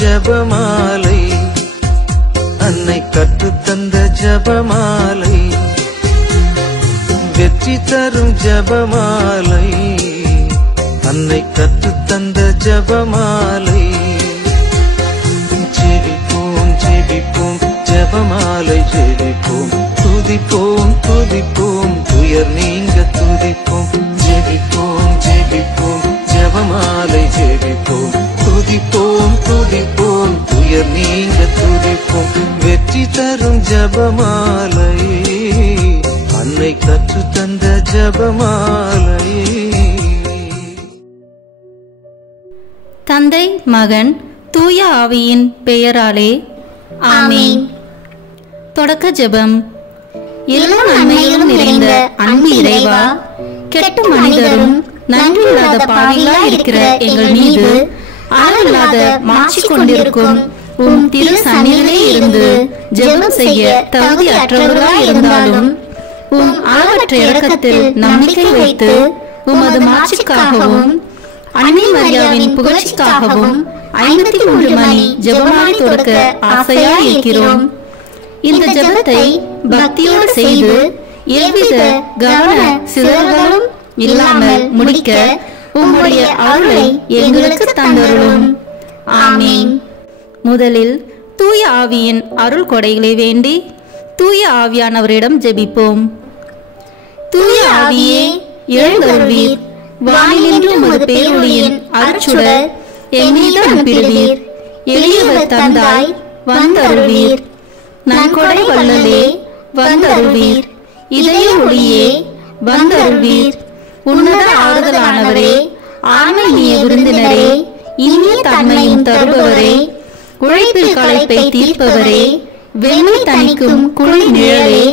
ஜபமாலை, அன்னை கற்றுத்தந்த ஜபமாலை, வெற்றி தரும் ஜபமாலை, அன்னை கற்றுத்தந்த ஜபமாலை. ஜெபிப்போம் ஜெபிப்போம் ஜபமாலை ஜெபிப்போம், துதிப்போம் துதிப்போம் துயர் நீங்க துதிப்போம். ஜெபிப்போம் ஜெபிப்போம் ஜபமாலை ஜெபிப்போம், துதிப்போம் துதிப்போம் துயர் நீங்க துதிப்போம். வெற்றி தரும் ஜபமாலை, அன்னை கற்று தந்த ஜபமாலை. தந்தை மகன் தூய ஆவியின் பெயராலே ஆமென். தொடக்க ஜெபம். எல்லா நன்மைகளும் நிறைந்த அன்பு இறைவா, கெட்ட மனிதரும் நன்றியில்லாத பாவிகளாய் இருக்கிற எங்கள் மீது அளவில்லாத மாட்சி கொண்டிருக்கும் உம் திரு சந்நிதியிலே இருந்து ஜெபம் செய்ய தகுதி அற்றவர்களாய் இருந்தாலும் உம் அளவற்ற இரக்கத்தில் நம்பிக்கை வைத்து உமது மாட்சிக்காகவும் அன்னை மரியாவின் புகழ்ச்சிக்காகவும் 53 மணி ஜெபமாலை தொடக்க ஆசையாய் இருக்கிறோம். இந்த ஜெபத்தை பக்தியோடு செய்து எவ்வித கவன சிதறல்களும் இல்லாமல் முடிக்க உம்முடைய அருளை எங்களுக்கு தந்தருளும். ஆமென். முதலில் தூய ஆவியின் அருள் கொடைகளை வேண்டி தூய ஆவியானவரிடம் ஜெபிப்போம். தூய ஆவியே எழுந்தருள்வீர், வானிலின்று உமது பேரொளியின் அருட்சுடர் எம்மீது அனுப்பிடுவீர். எளியவர் தந்தாய் வந்தருள்வீர், நன்கொடை வள்ளலே வந்தருள்வீர். இதய ஒளியே வந்தருள்வீர். உன்னத ஆறுதலானவரே, ஆன்மீக விருந்தினரே, இனிய தன்மையும் தருபவரே, உழைப்பில் களைப்பை தீர்ப்பவரே, வெண்மை தணிக்கும் குளிர் நிழலே,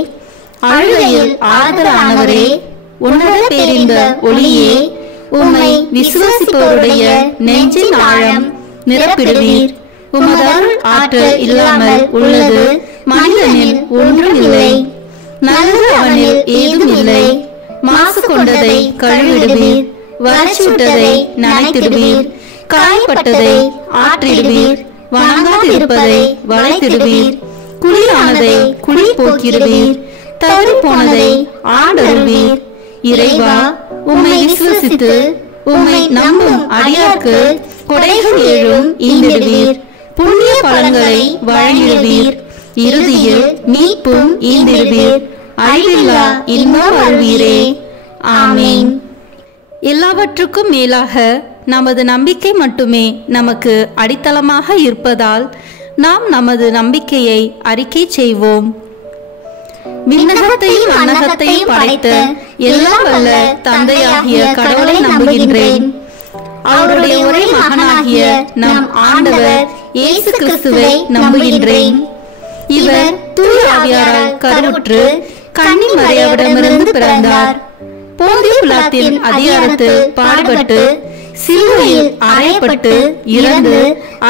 அழுகையில் ஆறுதலானவரே, உன்னத பேரின்ப ஒளியே, உம்மை விசுவாசிப்பவருடைய நெஞ்சின் ஆழம் நிரப்பிடுவீர். உமது அருள் ஆற்றல் இல்லாமல் உள்ளது மனிதனில் ஒன்றும் இல்லை, நல்லது அவனில் ஏதும் இல்லை. மாசு கொண்டதை கழுவிடுவீர், வறட்சிவிட்டதை நனைத்திடுவீர், காயப்பட்டதை ஆற்றிடுவீர், வணங்காதிருப்பதை வளைத்திடுவீர், குளிரானதை குளிர் போக்கிடுவீர், தவறி போனதை ஆண்டருள்வீர். இறைவா, உம்மை விசுவசித்து உம்மை நம்பும் அடியார்க்கு கொடைகள் ஏழும் ஈந்திடுவீர், புண்ணிய பலன்களை வழங்கிடுவீர், இறுதியில் மீட்பும் ஈந்திடுவீர், அழிவில்லா இன்பம் வாழ்வீரே. ஆமென். எல்லாவற்றுக்கும் மேலாக நமது நம்பிக்கை மட்டுமே நமக்கு அடித்தளமாக இருப்பதால் நாம் நமது நம்பிக்கையை அறிக்கை செய்வோம். விண்ணகத்தையும் மண்ணகத்தையும் படைத்த எல்லாம் வல்ல தந்தையாகிய கடவுளை நம்புகின்றேன். அவருடைய ஒரே மகனாகிய நம் ஆண்டவர் இயேசு கிறிஸ்துவை நம்புகின்றேன். இவர் தூய ஆவியாரால் கருவுற்று கன்னி மரியாவிடமிருந்து பிறந்தார். போந்திய பிலாத்தின் அதிகாரத்தில் பாடுபட்டு சிலுவையில் அறையப்பட்டு இறந்து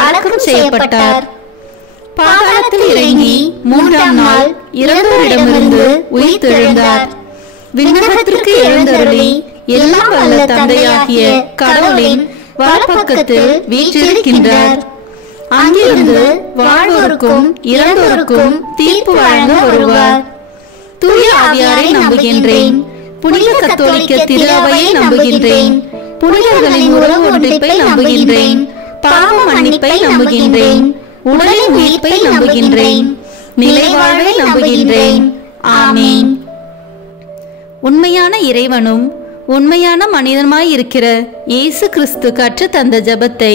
அடக்கம் செய்யப்பட்டார். பாதாளத்தில் இறங்கி 3ஆம் நாள் இறந்தோரிடமிருந்து உயிர்த்தெழுந்தார். விண்ணகத்திற்கு எழுந்தருளி எல்லாம் வல்ல தந்தையாகிய கடவுளின் வலப்பக்கத்தில் வீற்றிருக்கின்றார். அங்கிருந்து வாழ்வோருக்கும் இறந்தோருக்கும் தீர்ப்பு வழங்க வருவார். தூய ஆவியாரை நம்புகின்றேன். புனித கத்தோலிக்க திரு அவையை நம்புகின்றேன். புனிதர்களின் உறவு ஒன்றிப்பை நம்புகின்றேன். பாவ மன்னிப்பை நம்புகின்றேன். உடலின் உயிர்ப்பை நம்புகின்றேன். நிலைவாழ்வை நம்புகின்றேன். ஆமென். உண்மையான இறைவனும் உண்மையான மனிதனுமாய் இருக்கிற இயேசு கிறிஸ்து கற்று தந்த ஜெபத்தை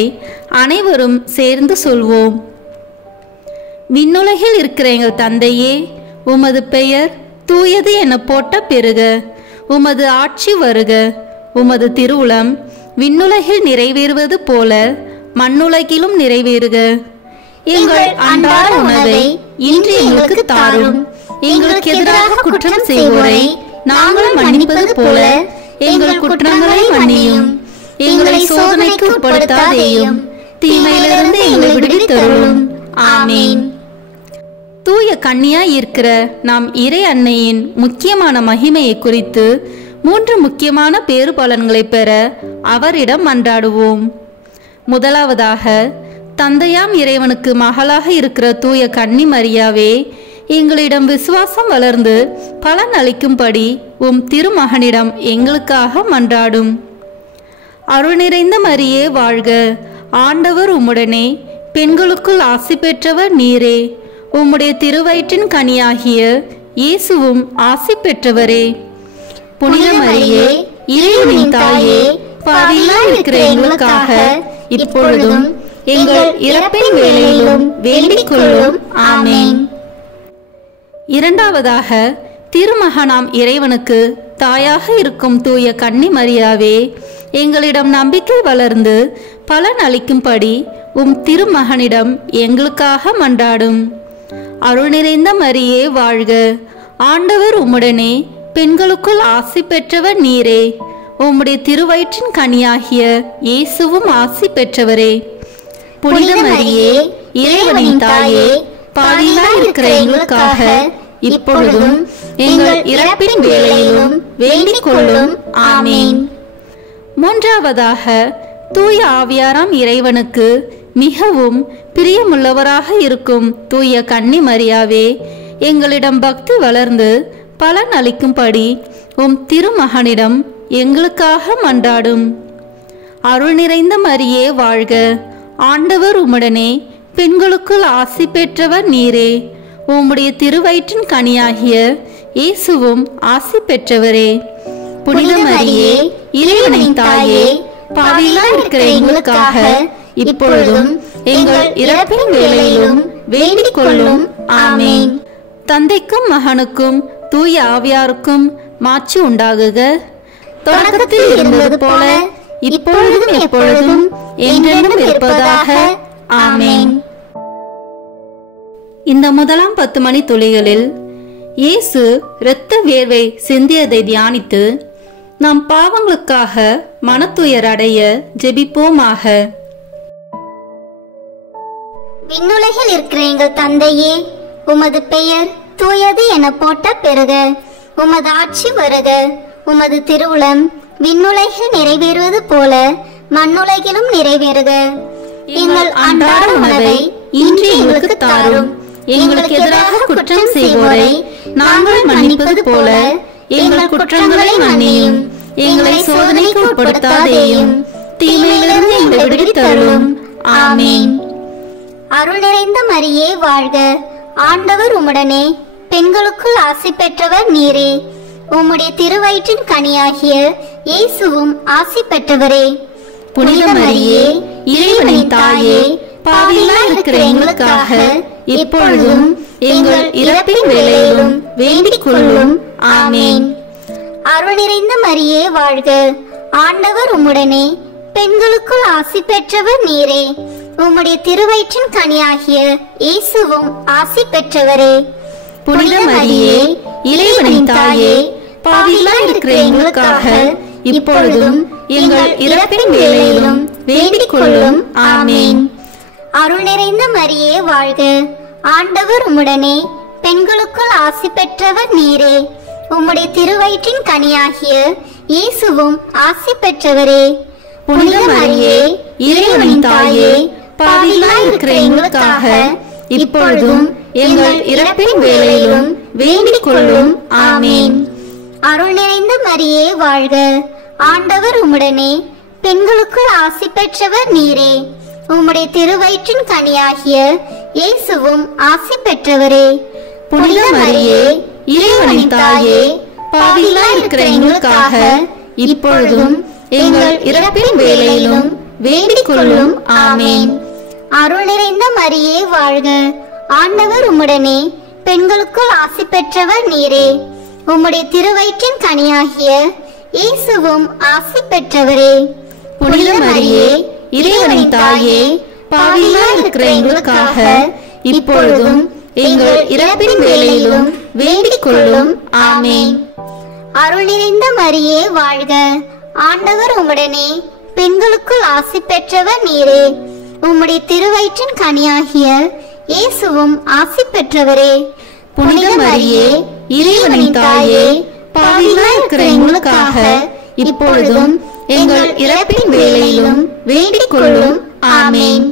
அனைவரும் சேர்ந்து சொல்வோம். விண்ணுலகில் இருக்கிற எங்கள் தந்தையே, உமது பெயர் தூயது என போட்ட பெருக. உமது ஆட்சி வருக. உமது திருவுளம் விண்ணுலகில் நிறைவேறுவது போல மண்ணுலகிலும் நிறைவேறுக. எங்கள் அன்றாட உணவை இன்று எங்களுக்கு தாரும். எங்களுக்கு எதிராக குற்றம் செய்வோரை நாங்கள் மன்னிப்பது போல எங்கள் குற்றங்களை மன்னியும். எங்களை சோதனைக்கு உட்படுத்தாதேயும், தீமையிலிருந்து எங்களை விடுவித்தருளும். ஆமென். தூய கன்னியாய் இருக்கிற நாம் இறை அன்னையின் முக்கியமான மகிமையை குறித்து 3 முக்கியமான பேறு பலன்களை பெற அவரிடம் மன்றாடுவோம். முதலாவதாக, தந்தையாம் இறைவனுக்கு மகளாக இருக்கிற தூய கன்னி மரியாவே, எங்களிடம் விசுவாசம் வளர்ந்து பலன் அளிக்கும்படி உம் திருமகனிடம் எங்களுக்காக மன்றாடும். அருள் நிறைந்த மரியே வாழ்க, ஆண்டவர் உம்முடனே, பெண்களுக்குள் ஆசி பெற்றவர் நீரே. உம்முடைய திருவயிற்றின் கனியாகிய இயேசுவும் ஆசி பெற்றவரே. புனித மரியே, இறைவனின் தாயே, பாவிகளாய் இருக்கிற எங்களுக்காக இப்பொழுதும் எங்கள் இறப்பின் வேளையிலும் வேண்டிக் கொள்ளும். ஆமென். இரண்டாவதாக, திருமகனாம் இறைவனுக்கு தாயாக இருக்கும் தூய கன்னி மரியாவே, எங்களிடம் நம்பிக்கை வளர்ந்து பலன் அளிக்கும்படி உம் திருமகனிடம் எங்களுக்காக மன்றாடும். அருள் நிறைந்த மரியே வாழ்க, ஆண்டவர் உம்முடனே, பெண்களுக்குள் ஆசி பெற்றவர் நீரே. உம்முடைய திருவயிற்றின் கனியாகிய இயேசுவும் ஆசி பெற்றவரே. புனித மரியே, இறைவனின் தாயே, பாவிகளாய் இருக்கிற எங்களுக்காக இப்பொழுதும் எங்கள் இறப்பின் வேளையிலும் வேண்டிக் கொள்ளும். ஆமென். மூன்றாவதாக, தூய ஆவியாராம் இறைவனுக்கு மிகவும் பிரியமுள்ளவராக இருக்கும் தூய கன்னி மரியாவே, எங்களிடம் பக்தி வளர்ந்து பலன் அளிக்கும்படி உம் திருமகனிடம் எங்களுக்காக மன்றாடும். அருள் நிறைந்த மரியே வாழ்க, ஆண்டவர் உம்முடனே, பெண்களுக்குள் ஆசி பெற்றவர் நீரே. உம்முடைய திருவயிற்றின் கனியாகிய இயேசுவும் ஆசி பெற்றவரே. புனித மரியே, இறைவனின் தாயே, பாவிகளாய் இருக்கிற எங்களுக்காக இப்பொழுதும் எங்கள் இறப்பின் வேளையிலும் வேண்டிக் கொள்ளும். ஆமென். தந்தைக்கும் மகனுக்கும் தூய ஆவியாருக்கும் மாட்சி உண்டாகுக. தொடக்கத்தில் இருந்தது போல இப்பொழுதும் எப்பொழுதும் என்றென்றும் இருப்பதாக. ஆமென். இந்த முதலாம் 10 மணி துளிகளில் இயேசு இரத்த வேர்வை சிந்தியதை தியானித்து நம் பாவங்களுக்காக மனத்துயர் அடைய ஜெபிப்போமாக. விண்ணுலகில் இருக்கிற எங்கள் தந்தையே, உமது பெயர் தூயது என போட்ட பெறுக. உமது ஆட்சி வருக. உமது திருவுளம் விண்ணுலகில் நிறைவேறுவது போல மண்ணுலகிலும் நிறைவேறுக. எங்கள் அன்றாட உணவை இன்று எங்களுக்கு தாரும். எங்களுக்கு எதிராக குற்றம் செய்வோரை நாங்கள் மன்னிப்பது போல எங்கள் குற்றங்களை மன்னியும். எங்களை சோதனைக்கு உட்படுத்தாதேயும், தீமையிலிருந்து எங்களை விடுவித்தருளும். ஆமென். அருள் நிறைந்த மரியே வாழ்க, ஆண்டவர் உம்முடனே, பெண்களுக்குள் ஆசி பெற்றவர் நீரே. உம்முடைய திருவயிற்றின் கனியாகிய இயேசுவும் ஆசி பெற்றவரே. புனித மரியே, இறைவனின் தாயே, பாவிகளாய் இருக்கிற எங்களுக்காக இப்பொழுதும் எங்கள் இறப்பின் வேளையிலும் வேண்டிக் கொள்ளும். ஆமென். அருள் நிறைந்த மரியே வாழ்க, ஆண்டவர் உம்முடனே, பெண்களுக்குள் ஆசி பெற்றவர் நீரே. உம்முடைய திருவயிற்றின் கனியாகிய இயேசுவும் ஆசி பெற்றவரே. புனித மரியே, இறைவனின் தாயே, பாவிகளாய் இருக்கிற எங்களுக்காக இப்பொழுதும் எங்கள் இறப்பின் வேளையிலும் வேண்டிக் கொள்ளும். ஆமென். அருள் நிறைந்த மரியே வாழ்க, ஆண்டவர் உம்முடனே, பெண்களுக்குள் ஆசி பெற்றவர் நீரே. உம்முடைய திருவயிற்றின் கனியாகிய இயேசுவும் ஆசி பெற்றவரே. புனித மரியே, இறைவனின் தாயே, பாவிகளாய் இருக்கிற எங்களுக்காக இப்பொழுதும் எங்கள் இறப்பின் வேளையிலும் வேண்டிக் கொள்ளும். ஆமென். அருள் நிறைந்த மரியே வாழ்க, ஆண்டவர் உம்முடனே, பெண்களுக்குள் ஆசி பெற்றவர் நீரே. உம்முடைய திருவயிற்றின் கனியாகிய இயேசுவும் ஆசி பெற்றவரே. புனித மரியே, இறைவனின் தாயே, பாவிகளாய் இருக்கிற எங்களுக்காக இப்பொழுதும் எங்கள் இறப்பின் வேளையிலும் வேண்டிக் கொள்ளும். ஆமென். அருள் நிறைந்த மரியே வாழ்க, ஆண்டவர் உம்முடனே, பெண்களுக்குள் ஆசி பெற்றவர் நீரே. உம்முடைய திருவயிற்றின் கனியாகிய இயேசுவும் ஆசி பெற்றவரே. புனித மரியே, இறைவனின் தாயே, பாவிகளாய் இருக்கிற எங்களுக்காக இப்பொழுதும் எங்கள் இறப்பின் வேளையிலும் வேண்டிக் கொள்ளும். ஆமென். அருள் நிறைந்த மரியே வாழ்க, ஆண்டவர் உம்முடனே, பெண்களுக்குள் ஆசி பெற்றவர் நீரே. உம்முடைய திருவயிற்றின் கனியாகிய இயேசுவும் ஆசி பெற்றவரே. புனித மரியே, இறைவனின் தாயே, பாவிகளாய் இருக்கிற எங்களுக்காக இப்பொழுதும் எங்கள் இறப்பின் வேளையிலும் வேண்டிக் கொள்ளும். ஆமென்.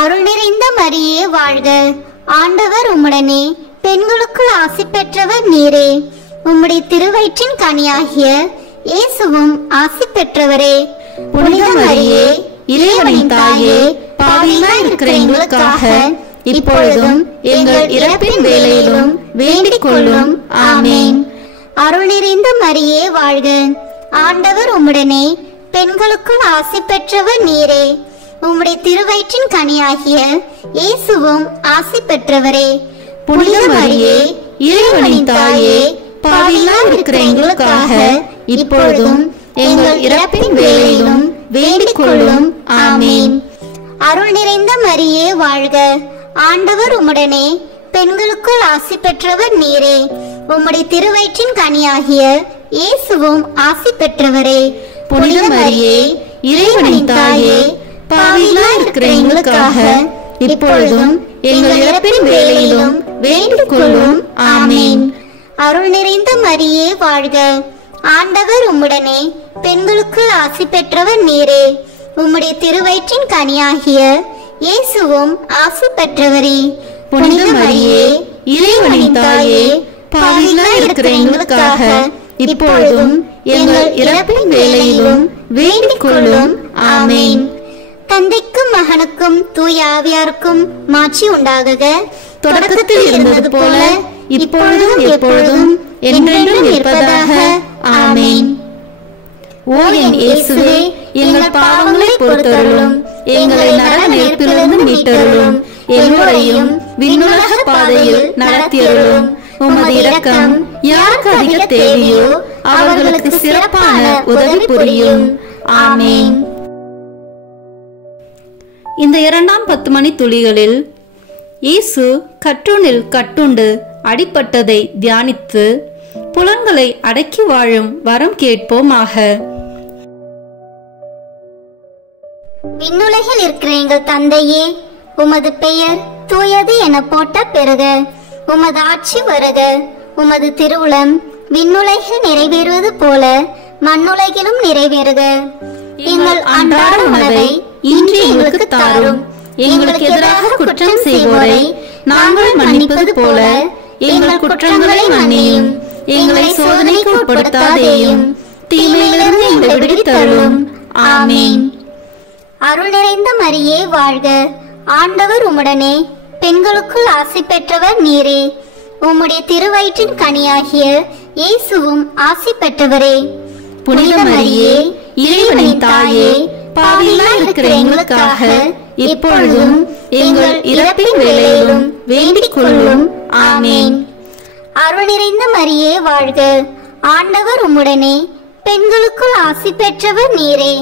அருள் நிறைந்த மரியே வாழ்க, ஆண்டவர் உம்முடனே, பெண்களுக்குள் ஆசி பெற்றவர் நீரே. உம்முடைய திருவயிற்றின் கனியாகிய இயேசுவும் ஆசி பெற்றவரே. புனித மரியே, இறைவனின் தாயே, பாவிகளாய் இருக்கிற எங்களுக்காக இப்பொழுதும் எங்கள் இறப்பின் வேளையிலும் வேண்டிக் கொள்ளும். ஆமேன். அருள் நிறைந்த மரியே வாழ்க, ஆண்டவர் உம்முடனே, பெண்களுக்குள் ஆசி பெற்றவர் நீரே. உம்முடைய திருவயிற்றின் கனியாகிய இயேசுவும் ஆசி பெற்றவரே. புனித மரியே, இறைவனின் தாயே, பாவிகளாய் இருக்கிற எங்களுக்காக இப்பொழுதும் எங்கள் இறப்பின் வேளையிலும் வேண்டிக் கொள்ளும். ஆமேன். அருள் நிறைந்த மரியே வாழ்க, ஆண்டவர் உம்முடனே, பெண்களுக்குள் ஆசி பெற்றவர் நீரே. உம்முடைய திருவயிற்றின் கனியாகிய இயேசுவும் ஆசி பெற்றவரே. புனித மரியே, இறைவனின் தாயே, பாவிகளாய் இருக்கிற எங்களுக்காக இப்பொழுதும் எங்கள் இறப்பின் வேளையிலும் வேண்டிக் கொள்ளும். ஆமேன். அருள் நிறைந்த மரியே வாழ்க, ஆண்டவர் உம்முடனே, பெண்களுக்குள் ஆசி பெற்றவர் நீரே. உம்முடைய திருவயிற்றின் கனியாகிய இயேசுவும் ஆசி பெற்றவரே. புனித மரியே, இறைவனின் தாயே, பாவிகளாய் இருக்கிற எங்களுக்காக இப்பொழுதும் எங்கள் இறப்பின் வேளையிலும் வேண்டிக் கொள்ளும். ஆமேன். தந்தைக்கும் மகனுக்கும் தூய ஆவியாருக்கும் மாட்சி உண்டாகுக. தொடக்கத்தில் இருந்தது போல இப்பொழுதும் எப்பொழுதும் என்றென்றும் இருப்பதாக. ஆமேன். ஓ என் இயேசுவே, எங்கள் பாவங்களை பொறுத்தருளும், எங்களை நரக நெருப்பிலிருந்து மீட்டருளும், எல்லோரையும் விண்ணுலக பாதையில் நடத்தியருளும். உமது இரக்கம் யாருக்கு அதிக தேவையோ அவர்களுக்கு சிறப்பான உதவி புரியும். ஆமேன். இந்த 2ஆம் 10 மணி துளிகளில் இயேசு கற்றூனில் கட்டுண்டு அடிபட்டதை தியானித்து புலன்களை அடக்கி வாழும் வரம் கேட்போமாக. விண்ணுலகில் இருக்கிற எங்கள் தந்தையே, உமது பெயர் தூயது என போட்ட பெறுக. உமது ஆட்சி வருக. உமது திருவுளம் விண்ணுலகில் நிறைவேறுவது போல மண்ணுலகிலும் நிறைவேறுக. எங்கள் அன்றாட உணவை இன்று எங்களுக்கு தாரும். எங்களுக்கு எதிராக குற்றம் செய்வோரை நாங்கள் மன்னிப்பது போல எங்கள் குற்றங்களை மன்னியும். எங்களை சோதனைக்கு உட்படுத்தாதேயும், தீமையிலிருந்து எங்களை விடுவித்தருளும். ஆமீன். அருள் நிறைந்த மரியே வாழ்க, ஆண்டவர் உம்முடனே, பெண்களுக்குள் ஆசி பெற்றவர் நீரே. உம்முடைய திருவயிற்றின் கனியாகிய இயேசுவும் ஆசி பெற்றவரே. புனித மரியே, இறைவனின் தாயே, பாவிகளாய் இருக்கிற எங்களுக்காக இப்பொழுதும் எங்கள் இறப்பின் வேளையிலும் வேண்டிக் கொள்ளும். ஆமேன். அருள் நிறைந்த மரியே வாழ்க, ஆண்டவர் உம்முடனே, பெண்களுக்குள் ஆசி பெற்றவர் நீரே.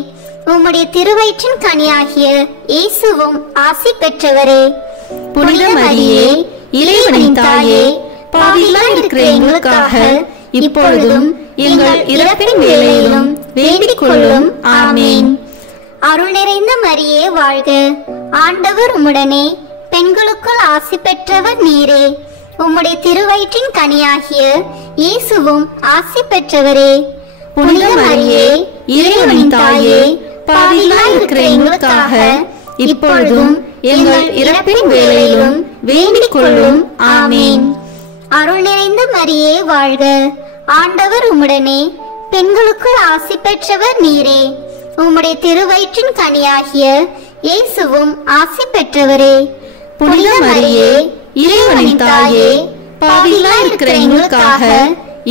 உம்முடைய திருவயிற்றின் கனியாகிய இயேசுவும் ஆசி பெற்றவரே. புனித மரியே, இறைவனின் தாயே, பாவிகளாய் இருக்கிற எங்களுக்காக இப்பொழுதும் எங்கள் இறப்பின் வேளையிலும் வேண்டிக் கொள்ளும். ஆமேன். அருள் நிறைந்த மரியே வாழ்க, ஆண்டவர் உம்முடனே, பெண்களுக்குள் ஆசி பெற்றவர் நீரே. உம்முடைய திருவயிற்றின் கனியாகிய இயேசுவும் ஆசி பெற்றவரே. புனித மரியே, இறைவனின் தாயே, பாவிகளாய் இருக்கிற எங்களுக்காக இப்பொழுதும் எங்கள் இறப்பின் வேளையிலும் வேண்டிக் கொள்ளும். ஆமேன். அருள் நிறைந்த மரியே வாழ்க, ஆண்டவர் உம்முடனே, பெண்களுக்குள் ஆசி பெற்றவர் நீரே. உம்முடைய திருவயிற்றின் கனியாகிய இயேசுவும் ஆசி பெற்றவரே. புனித மரியே, இறைவனின் தாயே, பாவிகளாய் இருக்கிற எங்களுக்காக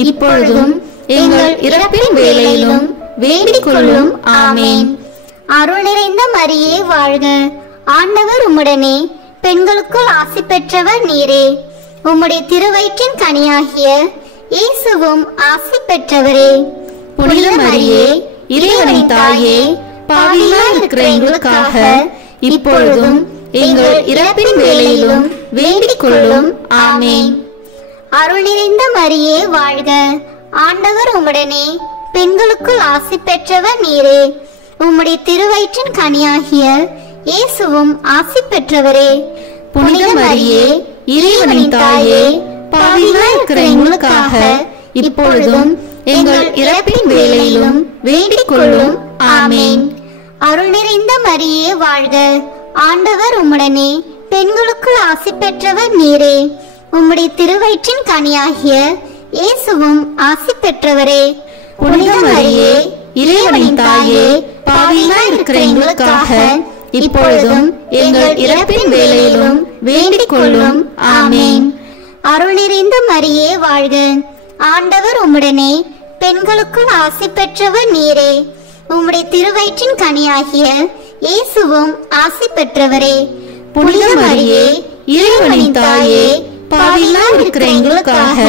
இப்பொழுதும் எங்கள் இறப்பின் வேளையிலும் வேண்டிக் கொள்ளும். ஆமேன். அருள் நிறைந்த மரியே வாழ்க, ஆண்டவர் உம்முடனே, பெண்களுக்குள் ஆசி பெற்றவர் நீரே. உம்முடைய திருவயிற்றின் கனியாகிய இயேசுவும் ஆசி பெற்றவரே. புனித மரியே, இறைவனின் தாயே, பாவிகளாய் இருக்கிற எங்களுக்காக இப்பொழுதும் எங்கள் இறப்பின் வேளையிலும் வேண்டிக் கொள்ளும். ஆமேன். அருள் நிறைந்த மரியே வாழ்க, ஆண்டவர் உம்முடனே, பெண்களுக்குள் ஆசி பெற்றவர் நீரே. உம்முடைய திருவயிற்றின் கனியாகிய இயேசுவும் ஆசி பெற்றவரே. புனித மரியே, இறைவனின் தாயே, பாவிகளாய் இருக்கிற எங்களுக்காக இப்பொழுதும் எங்கள் இறப்பின் வேளையிலும் வேண்டிக் கொள்ளும். ஆமேன். அருள் நிறைந்த மரியே வாழ்க, ஆண்டவர் உம்முடனே பெண்களுக்குள் ஆசி பெற்றவர் நீரே. உம்முடைய திருவயிற்றின் கனியாகிய இயேசுவும் ஆசி பெற்றவரே. புனித மரியே, இறைவனின் தாயே, பாவிகளாய் இருக்கிற எங்களுக்காக இப்பொழுதும் எங்கள் இறப்பின் வேளையிலும் வேண்டிக் கொள்ளும். ஆமேன். அருள் நிறைந்த மரியே வாழ்க. ஆண்டவர் உம்முடனே பெண்களுக்குள் ஆசி பெற்றவர் நீரே. உம்முடைய திருவயிற்றின் கனியாகிய இயேசுவும் ஆசி பெற்றவரே. புனித மரியே, இறைவனின் தாயே, பாவிகளாய் இருக்கிற எங்களுக்காக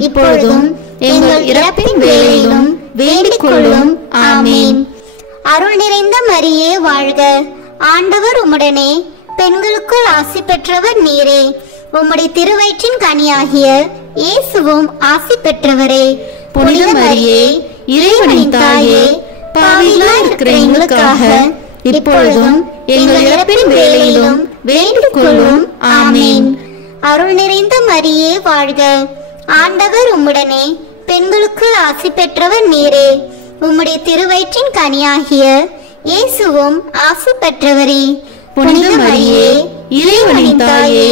இப்பொழுதும் எங்கள் இறப்பின் வேளையிலும் வேண்டிக் கொள்ளும். ஆமேன். அருள் நிறைந்த மரியே வாழ்க. ஆண்டவர் உம்முடனே பெண்களுக்குள் ஆசி பெற்றவர் நீரே. உம்முடைய திருவயிற்றின் கனியாகிய இயேசுவும் ஆசி பெற்றவரே. புனித மரியே, இறைவனின் தாயே, பாவிகளாய் இருக்கிற எங்களுக்காக இப்பொழுதும் எங்கள் இறப்பின் வேளையிலும் வேண்டிக் கொள்ளும். ஆமேன். அருள் நிறைந்த மரியே வாழ்க. ஆண்டவர் உம்முடனே பெண்களுக்குள் ஆசி பெற்றவர் நீரே. உம்முடைய திருவயிற்றின் கனியாகிய இயேசுவும் ஆசி பெற்றவரே. புனித மரியே, இறைவனின் தாயே,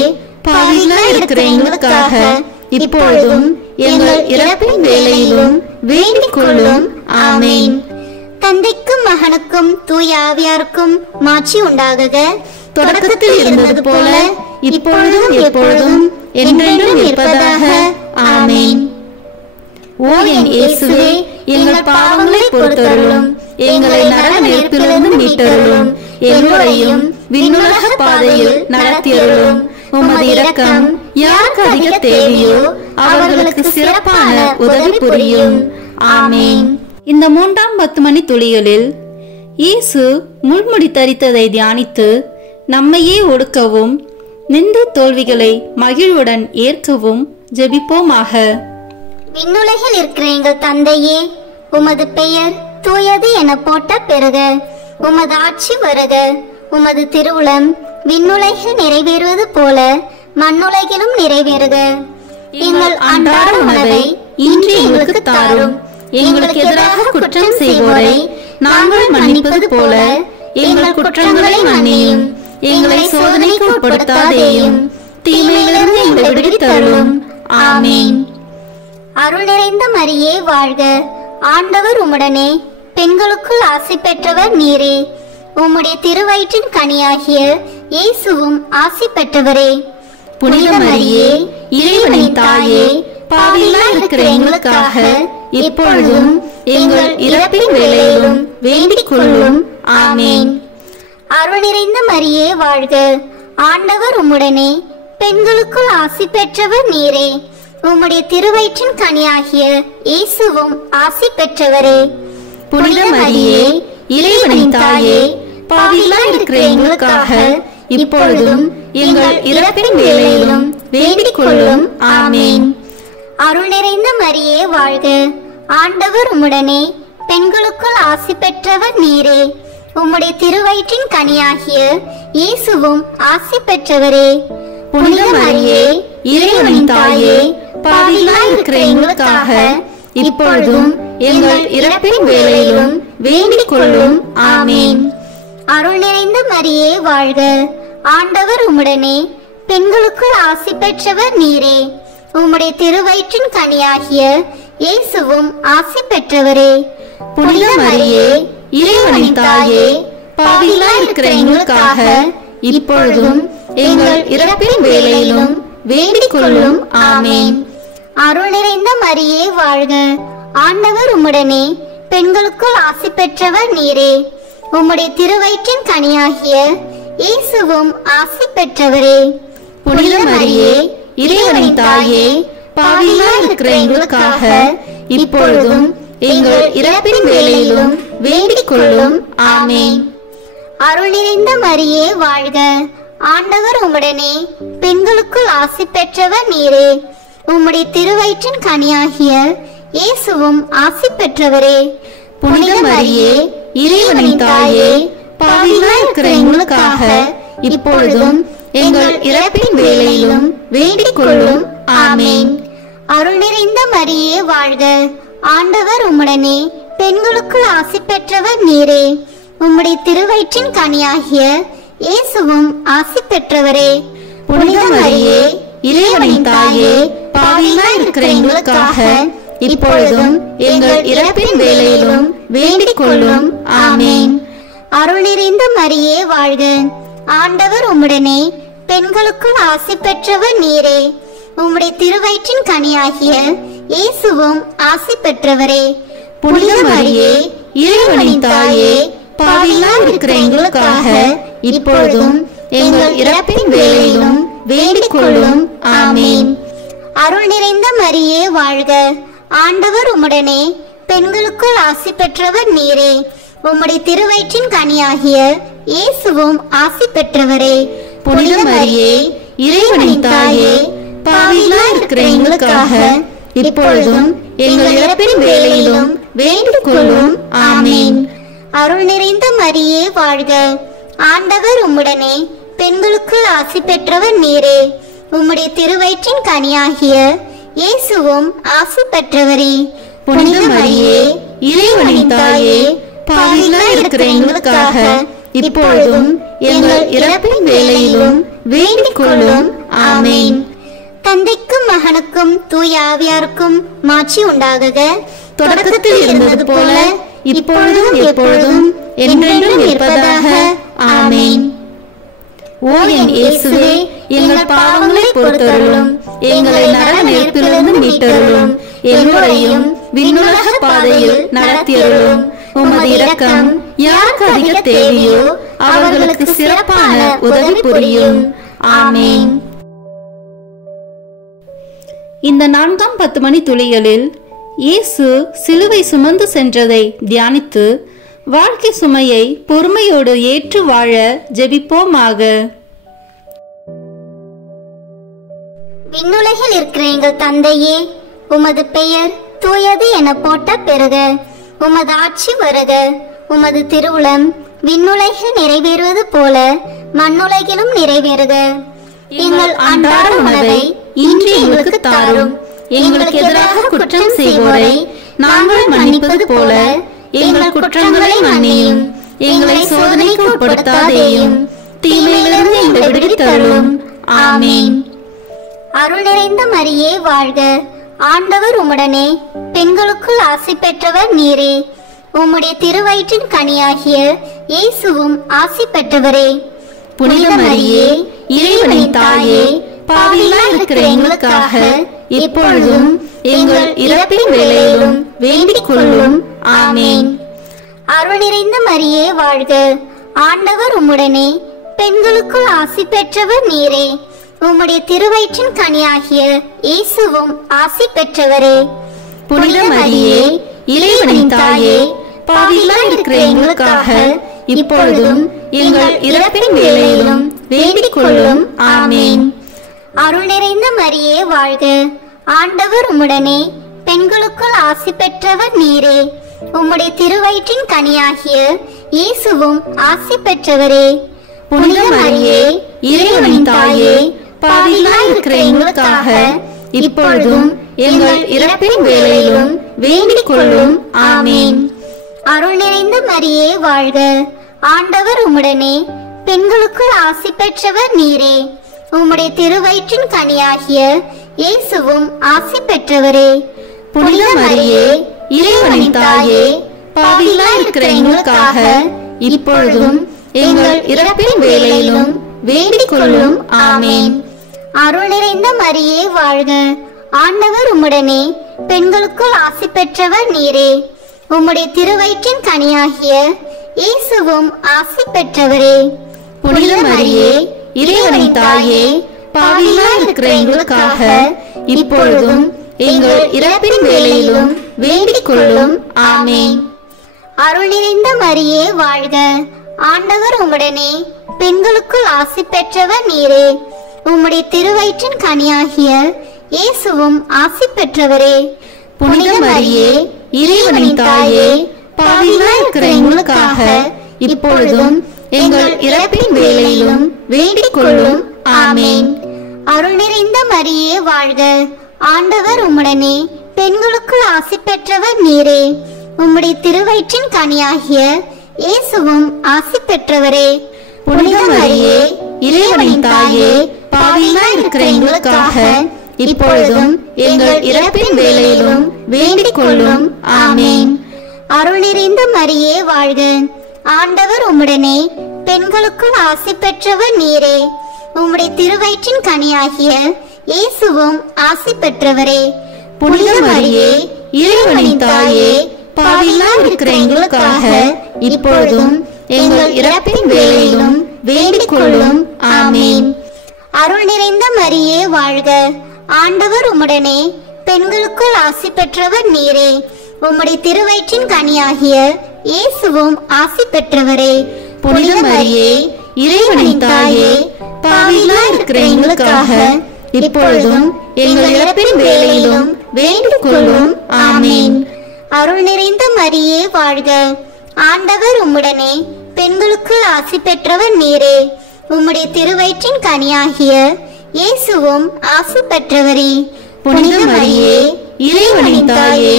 பாவிகளாய் இருக்கிற எங்களுக்காக இப்பொழுதும் எங்கள் இறப்பின் வேளையிலும் வேண்டிக் கொள்ளும். ஆமேன். தந்தைக்கும் மகனுக்கும் தூய ஆவியாருக்கும் மாட்சி உண்டாகுக. தொடக்கத்தில் இருந்தது போல இப்பொழுதும் எப்பொழுதும் என்றென்றும் இருப்பதாக. ஆமேன். ஓ என் இயேசுவே, எங்கள் பாவங்களை பொறுத்தருளும், எங்களை நரக நெருப்பிலிருந்து மீட்டருளும், எல்லோரையும் விண்ணுலக பாதையில் நடத்தியருளும். உமது இரக்கம் யாருக்கு அதிக தேவையோ அவர்களுக்கு சிறப்பான உதவி புரியும். ஆமேன். இந்த 3ஆம் 10 மணி துளிகளில் இயேசு முள்முடி தரித்ததை தியானித்து நம்மையே ஒடுக்கவும் நின்ற தோல்விகளை மகிழ்வுடன் ஏற்கவும் ஜெபிப்போமாக. விண்ணுலகில் இருக்கிற எங்கள் தந்தையே, உமது பெயர் தூயது என போட்ட பெறுக. உமது ஆட்சி வருக. உமது திருவுளம் விண்ணுலகில் நிறைவேறுவது போல மண்ணுலகிலும் நிறைவேறுக. எங்கள் அன்றாட உணவை இன்று எங்களுக்கு தாரும். எங்களுக்கு எதிராக குற்றம் செய்வோரை நாங்கள் மன்னிப்பது போல எங்கள் குற்றங்களை மன்னியும். எங்களை சோதனைக்கு உட்படுத்தாதேயும், தீமையிலிருந்து எங்களை விடுவித்தருளும். ஆமேன். அருள் நிறைந்த மரியே வாழ்க. ஆண்டவர் உம்முடனே பெண்களுக்குள் ஆசி பெற்றவர் நீரே. உம்முடைய திருவயிற்றின் கனியாகிய இயேசுவும் ஆசி பெற்றவரே. புனித மரியே, இறைவனின் தாயே, பாவிகளாய் இருக்கிற எங்களுக்காக இப்பொழுதும் எங்கள் இறப்பின் வேளையிலும் வேண்டிக் கொள்ளும். ஆமேன். அருள் நிறைந்த மரியே வாழ்க. ஆண்டவர் உம்முடனே பெண்களுக்குள் ஆசி பெற்றவர் நீரே. உம்முடைய திருவயிற்றின் கனியாகிய இயேசுவும் ஆசி பெற்றவரே. புனித மரியே, இறைவனின் தாயே, பாவிகளாய் இருக்கிற எங்களுக்காக இப்பொழுதும் எங்கள் இறப்பின் வேளையிலும் வேண்டிக் கொள்ளும். ஆமேன். அருள் நிறைந்த மரியே வாழ்க. ஆண்டவர் உம்முடனே பெண்களுக்குள் ஆசி பெற்றவர் நீரே. உம்முடைய திருவயிற்றின் கனியாகிய இயேசுவும் ஆசி பெற்றவரே. புனித மரியே, இறைவனின் தாயே, பாவிகளாய் இருக்கிற எங்களுக்காக இப்பொழுதும் எங்கள் இறப்பின் வேளையிலும் வேண்டிக் கொள்ளும். ஆமேன். அருள் நிறைந்த மரியே வாழ்க. ஆண்டவர் உம்முடனே பெண்களுக்குள் ஆசி பெற்றவர் நீரே. உம்முடைய திருவயிற்றின் கனியாகிய இயேசுவும் ஆசி பெற்றவரே. புனித மரியே, இறைவனின் தாயே, பாவிகளாய் இருக்கிற எங்களுக்காக இப்பொழுதும் எங்கள் இறப்பின் வேளையிலும் வேண்டிக் கொள்ளும். ஆமேன். அருள் நிறைந்த மரியே வாழ்க. ஆண்டவர் உம்முடனே பெண்களுக்குள் ஆசி பெற்றவர் நீரே. உம்முடைய திருவயிற்றின் கனியாகிய இயேசுவும் ஆசி பெற்றவரே. புனித மரியே, இறைவனின் தாயே, பாவிகளாய் இருக்கிற எங்களுக்காக இப்பொழுதும் எங்கள் இறப்பின் வேளையிலும் வேண்டிக் கொள்ளும். ஆமேன். அருள் நிறைந்த மரியே வாழ்க. ஆண்டவர் உம்முடனே பெண்களுக்குள் ஆசி பெற்றவர் நீரே. உம்முடைய திருவயிற்றின் கனியாகிய இயேசுவும் ஆசி பெற்றவரே. புனித மரியே, இறைவனின் தாயே, பாவிகளாய் இருக்கிற எங்களுக்காக இப்பொழுதும் எங்கள் இறப்பின் வேளையிலும் வேண்டிக் கொள்ளும். ஆமேன். அருள் நிறைந்த மரியே வாழ்க. ஆண்டவர் உம்முடனே பெண்களுக்குள் ஆசி பெற்றவர் நீரே. உம்முடைய திருவயிற்றின் கனியாகிய இயேசுவும் ஆசி பெற்றவரே. புனித மரியே, இறைவனின் தாயே, பாவிகளாய் இருக்கிற எங்களுக்காக இப்பொழுதும் எங்கள் இறப்பின் வேளையிலும் வேண்டிக் கொள்ளும். ஆமேன். அருள் நிறைந்த மரியே வாழ்க. ஆண்டவர் உம்முடனே, பெண்களுக்குள் ஆசி பெற்றவர் நீரே. உம்முடைய திருவயிற்றின் கனியாகிய இயேசுவும் ஆசி பெற்றவரே. புனித மரியே, இறைவனின் தாயே, பாவிகளாய் இருக்கிற எங்களுக்காக இப்பொழுதும் எங்கள் இறப்பின் வேளையிலும் வேண்டிக் கொள்ளும். ஆமேன். அருள் நிறைந்த மரியே வாழ்க. ஆண்டவர் உம்முடனே, பெண்களுக்குள் ஆசி பெற்றவர் நீரே. உம்முடைய திருவயிற்றின் கனியாகிய இயேசுவும் ஆசி பெற்றவரே. புனித மரியே, இறைவனின் தாயே, பாவிகளாய் இருக்கிற எங்களுக்காக இப்பொழுதும் எங்கள் இறப்பின் வேளையிலும் வேண்டிக் கொள்ளும். ஆமேன். அருள் நிறைந்த மரியே வாழ்க. ஆண்டவர் உம்முடனே, பெண்களுக்குள் ஆசி பெற்றவர் நீரே. உம்முடைய திருவயிற்றின் கனியாகிய இயேசுவும் ஆசி பெற்றவரே. புனித மரியே, இறைவனின் தாயே, பாவிகளாய் இருக்கிற எங்களுக்காக இப்பொழுதும் எங்கள் இறப்பின் வேளையிலும் வேண்டிக் கொள்ளும். ஆமேன். தந்தைக்கும் மகனுக்கும் தூய ஆவியாருக்கும் மாட்சி உண்டாகுக. தொடக்கத்தில் இருந்தது போல இப்பொழுதும் எப்பொழுதும் என்றென்றும் இருப்பதாக. ஆமேன். ஓ என் இயேசுவே, எங்கள் பாவங்களை பொறுத்தருளும், எங்களை நரக நெருப்பிலிருந்து மீட்டருளும், எல்லோரையும் விண்ணுலக பாதையில் நடத்தியருளும். உமது இரக்கம் யாருக்கு அதிக தேவையோ அவர்களுக்கு சிறப்பான உதவி புரியும். ஆமேன். இந்த 4ஆம் 10 மணி துளிகளில் இயேசு சிலுவை சுமந்து சென்றதை தியானித்து வாழ்க்கை சுமையை பொறுமையோடு ஏற்று வாழ ஜெபிப்போமாக. விண்ணுலகில் இருக்கிற எங்கள் தந்தையே, உமது பெயர் தூயது என போட்ட பெறுக. உமது ஆட்சி வருக. உமது திருவுளம் விண்ணுலகில் நிறைவேறுவது போல மண்ணுலகிலும் நிறைவேறுக. எங்கள் அன்றாட உணவை இன்று எங்களுக்கு தாரும். எங்களுக்கு எதிராக குற்றம் செய்வோரை நாங்கள் மன்னிப்பது போல எங்கள் குற்றங்களை மன்னியும். எங்களை சோதனைக்கு உட்படுத்தாதேயும், தீமையிலிருந்து எங்களை விடுவித்தருளும். ஆமேன். அருள் நிறைந்த மரியே வாழ்க. ஆண்டவர் உம்முடனே, பெண்களுக்குள் ஆசி பெற்றவர் நீரே. உம்முடைய திருவயிற்றின் கனியாகிய இயேசுவும் ஆசி பெற்றவரே. புனித மரியே, இறைவனின் தாயே, பாவிகளாய் இருக்கிற எங்களுக்காக இப்பொழுதும் எங்கள் இறப்பின் வேளையிலும் வேண்டிக் கொள்ளும். ஆமேன். அருள் நிறைந்த மரியே வாழ்க. ஆண்டவர் உம்முடனே, பெண்களுக்குள் ஆசி பெற்றவர் நீரே. உம்முடைய திருவயிற்றின் கனியாகிய இயேசுவும் ஆசி பெற்றவரே. புனித மரியே, இறைவனின் தாயே, பாவிகளாய் இருக்கிற எங்களுக்காக இப்பொழுதும் எங்கள் இறப்பின் வேளையிலும் வேண்டிக் கொள்ளும். ஆமேன். அருள் நிறைந்த மரியே வாழ்க. ஆண்டவர் உம்முடனே, பெண்களுக்குள் ஆசி பெற்றவர் நீரே. உம்முடைய திருவயிற்றின் கனியாகிய இயேசுவும் ஆசி பெற்றவரே. புனித மரியே, இறைவனின் தாயே, பாவிகளாய் இருக்கிற எங்களுக்காக இப்பொழுதும் எங்கள் இறப்பின் வேளையிலும் வேண்டிக் கொள்ளும். ஆமேன். அருள் நிறைந்த மரியே வாழ்க. ஆண்டவர் உம்முடனே, பெண்களுக்குள் ஆசி பெற்றவர் நீரே. உம்முடைய திருவயிற்றின் கனியாகிய இயேசுவும் ஆசி பெற்றவரே. புனித மரியே, இறைவனின் தாயே, பாவிகளாய் இருக்கிற எங்களுக்காக இப்பொழுதும் எங்கள் இறப்பின் வேளையிலும் வேண்டிக் கொள்ளும். ஆமேன். அருள் நிறைந்த மரியே வாழ்க. ஆண்டவர் உம்முடனே, பெண்களுக்குள் ஆசி பெற்றவர் நீரே. உம்முடைய திருவயிற்றின் கனியாகிய இயேசுவும் ஆசி பெற்றவரே. புனித மரியே, இறைவனின் தாயே, பாவிகளாய் இருக்கிற எங்களுக்காக இப்பொழுதும் எங்கள் இறப்பின் வேளையிலும் வேண்டிக் கொள்ளும். ஆமேன். அருள் நிறைந்த மரியே வாழ்க. ஆண்டவர் உம்முடனே, பெண்களுக்குள் ஆசி பெற்றவர் நீரே. உம்முடைய திருவயிற்றின் கனியாகிய இயேசுவும் ஆசி பெற்றவரே. புனித மரியே, இறைவனின் தாயே, பாவிகளாய் இருக்கிற எங்களுக்காக இப்பொழுதும் எங்கள் இறப்பின் வேளையிலும் வேண்டிக் கொள்ளும். ஆமேன். அருள் நிறைந்த மரியே வாழ்க. ஆண்டவர் உம்முடனே, பெண்களுக்குள் ஆசி பெற்றவர் நீரே. உம்முடைய திருவயிற்றின் கனியாகிய இயேசுவும் ஆசி பெற்றவரே. புனித மரியே இறைவனின் தாயே பாவிகளாய் இருக்கிற எங்களுக்காக இப்பொழுதும் எங்கள் இறப்பின் வேளையிலும் வேண்டிக் கொள்ளும். ஆமேன். அருள் நிறைந்த மரியே வாழ்க. ஆண்டவர் உம்முடனே, பெண்களுக்குள் ஆசி பெற்றவர் நீரே. உம்முடைய திருவயிற்றின் கனியாகிய இயேசுவும் ஆசி பெற்றவரே. புனித மரியே இறைவனின் தாயே பாவிகளாய் இருக்கிற எங்களுக்காக இப்பொழுதும் எங்கள் இறப்பின் வேளையிலும் வேண்டிக் கொள்ளும். ஆமேன். அருள் நிறைந்த மரியே வாழ்க. ஆண்டவர் உம்முடனே, பெண்களுக்குள் ஆசி பெற்றவர் நீரே. உம்முடைய திருவயிற்றின் கனியாகிய இயேசுவும் ஆசி பெற்றவரே. புனித மரியே இறைவனின் தாயே பாவிகளாய் இருக்கிற எங்களுக்காக இப்பொழுதும் எங்கள் இறப்பின் வேளையிலும் வேண்டிக் கொள்ளும். ஆமேன். அருள் நிறைந்த மரியே வாழ்க. ஆண்டவர் உம்முடனே, பெண்களுக்குள் ஆசி பெற்றவர் நீரே. உம்முடைய திருவயிற்றின் கனியாகிய இயேசுவும் ஆசி பெற்றவரே. புனித மரியே இறைவனின் தாயே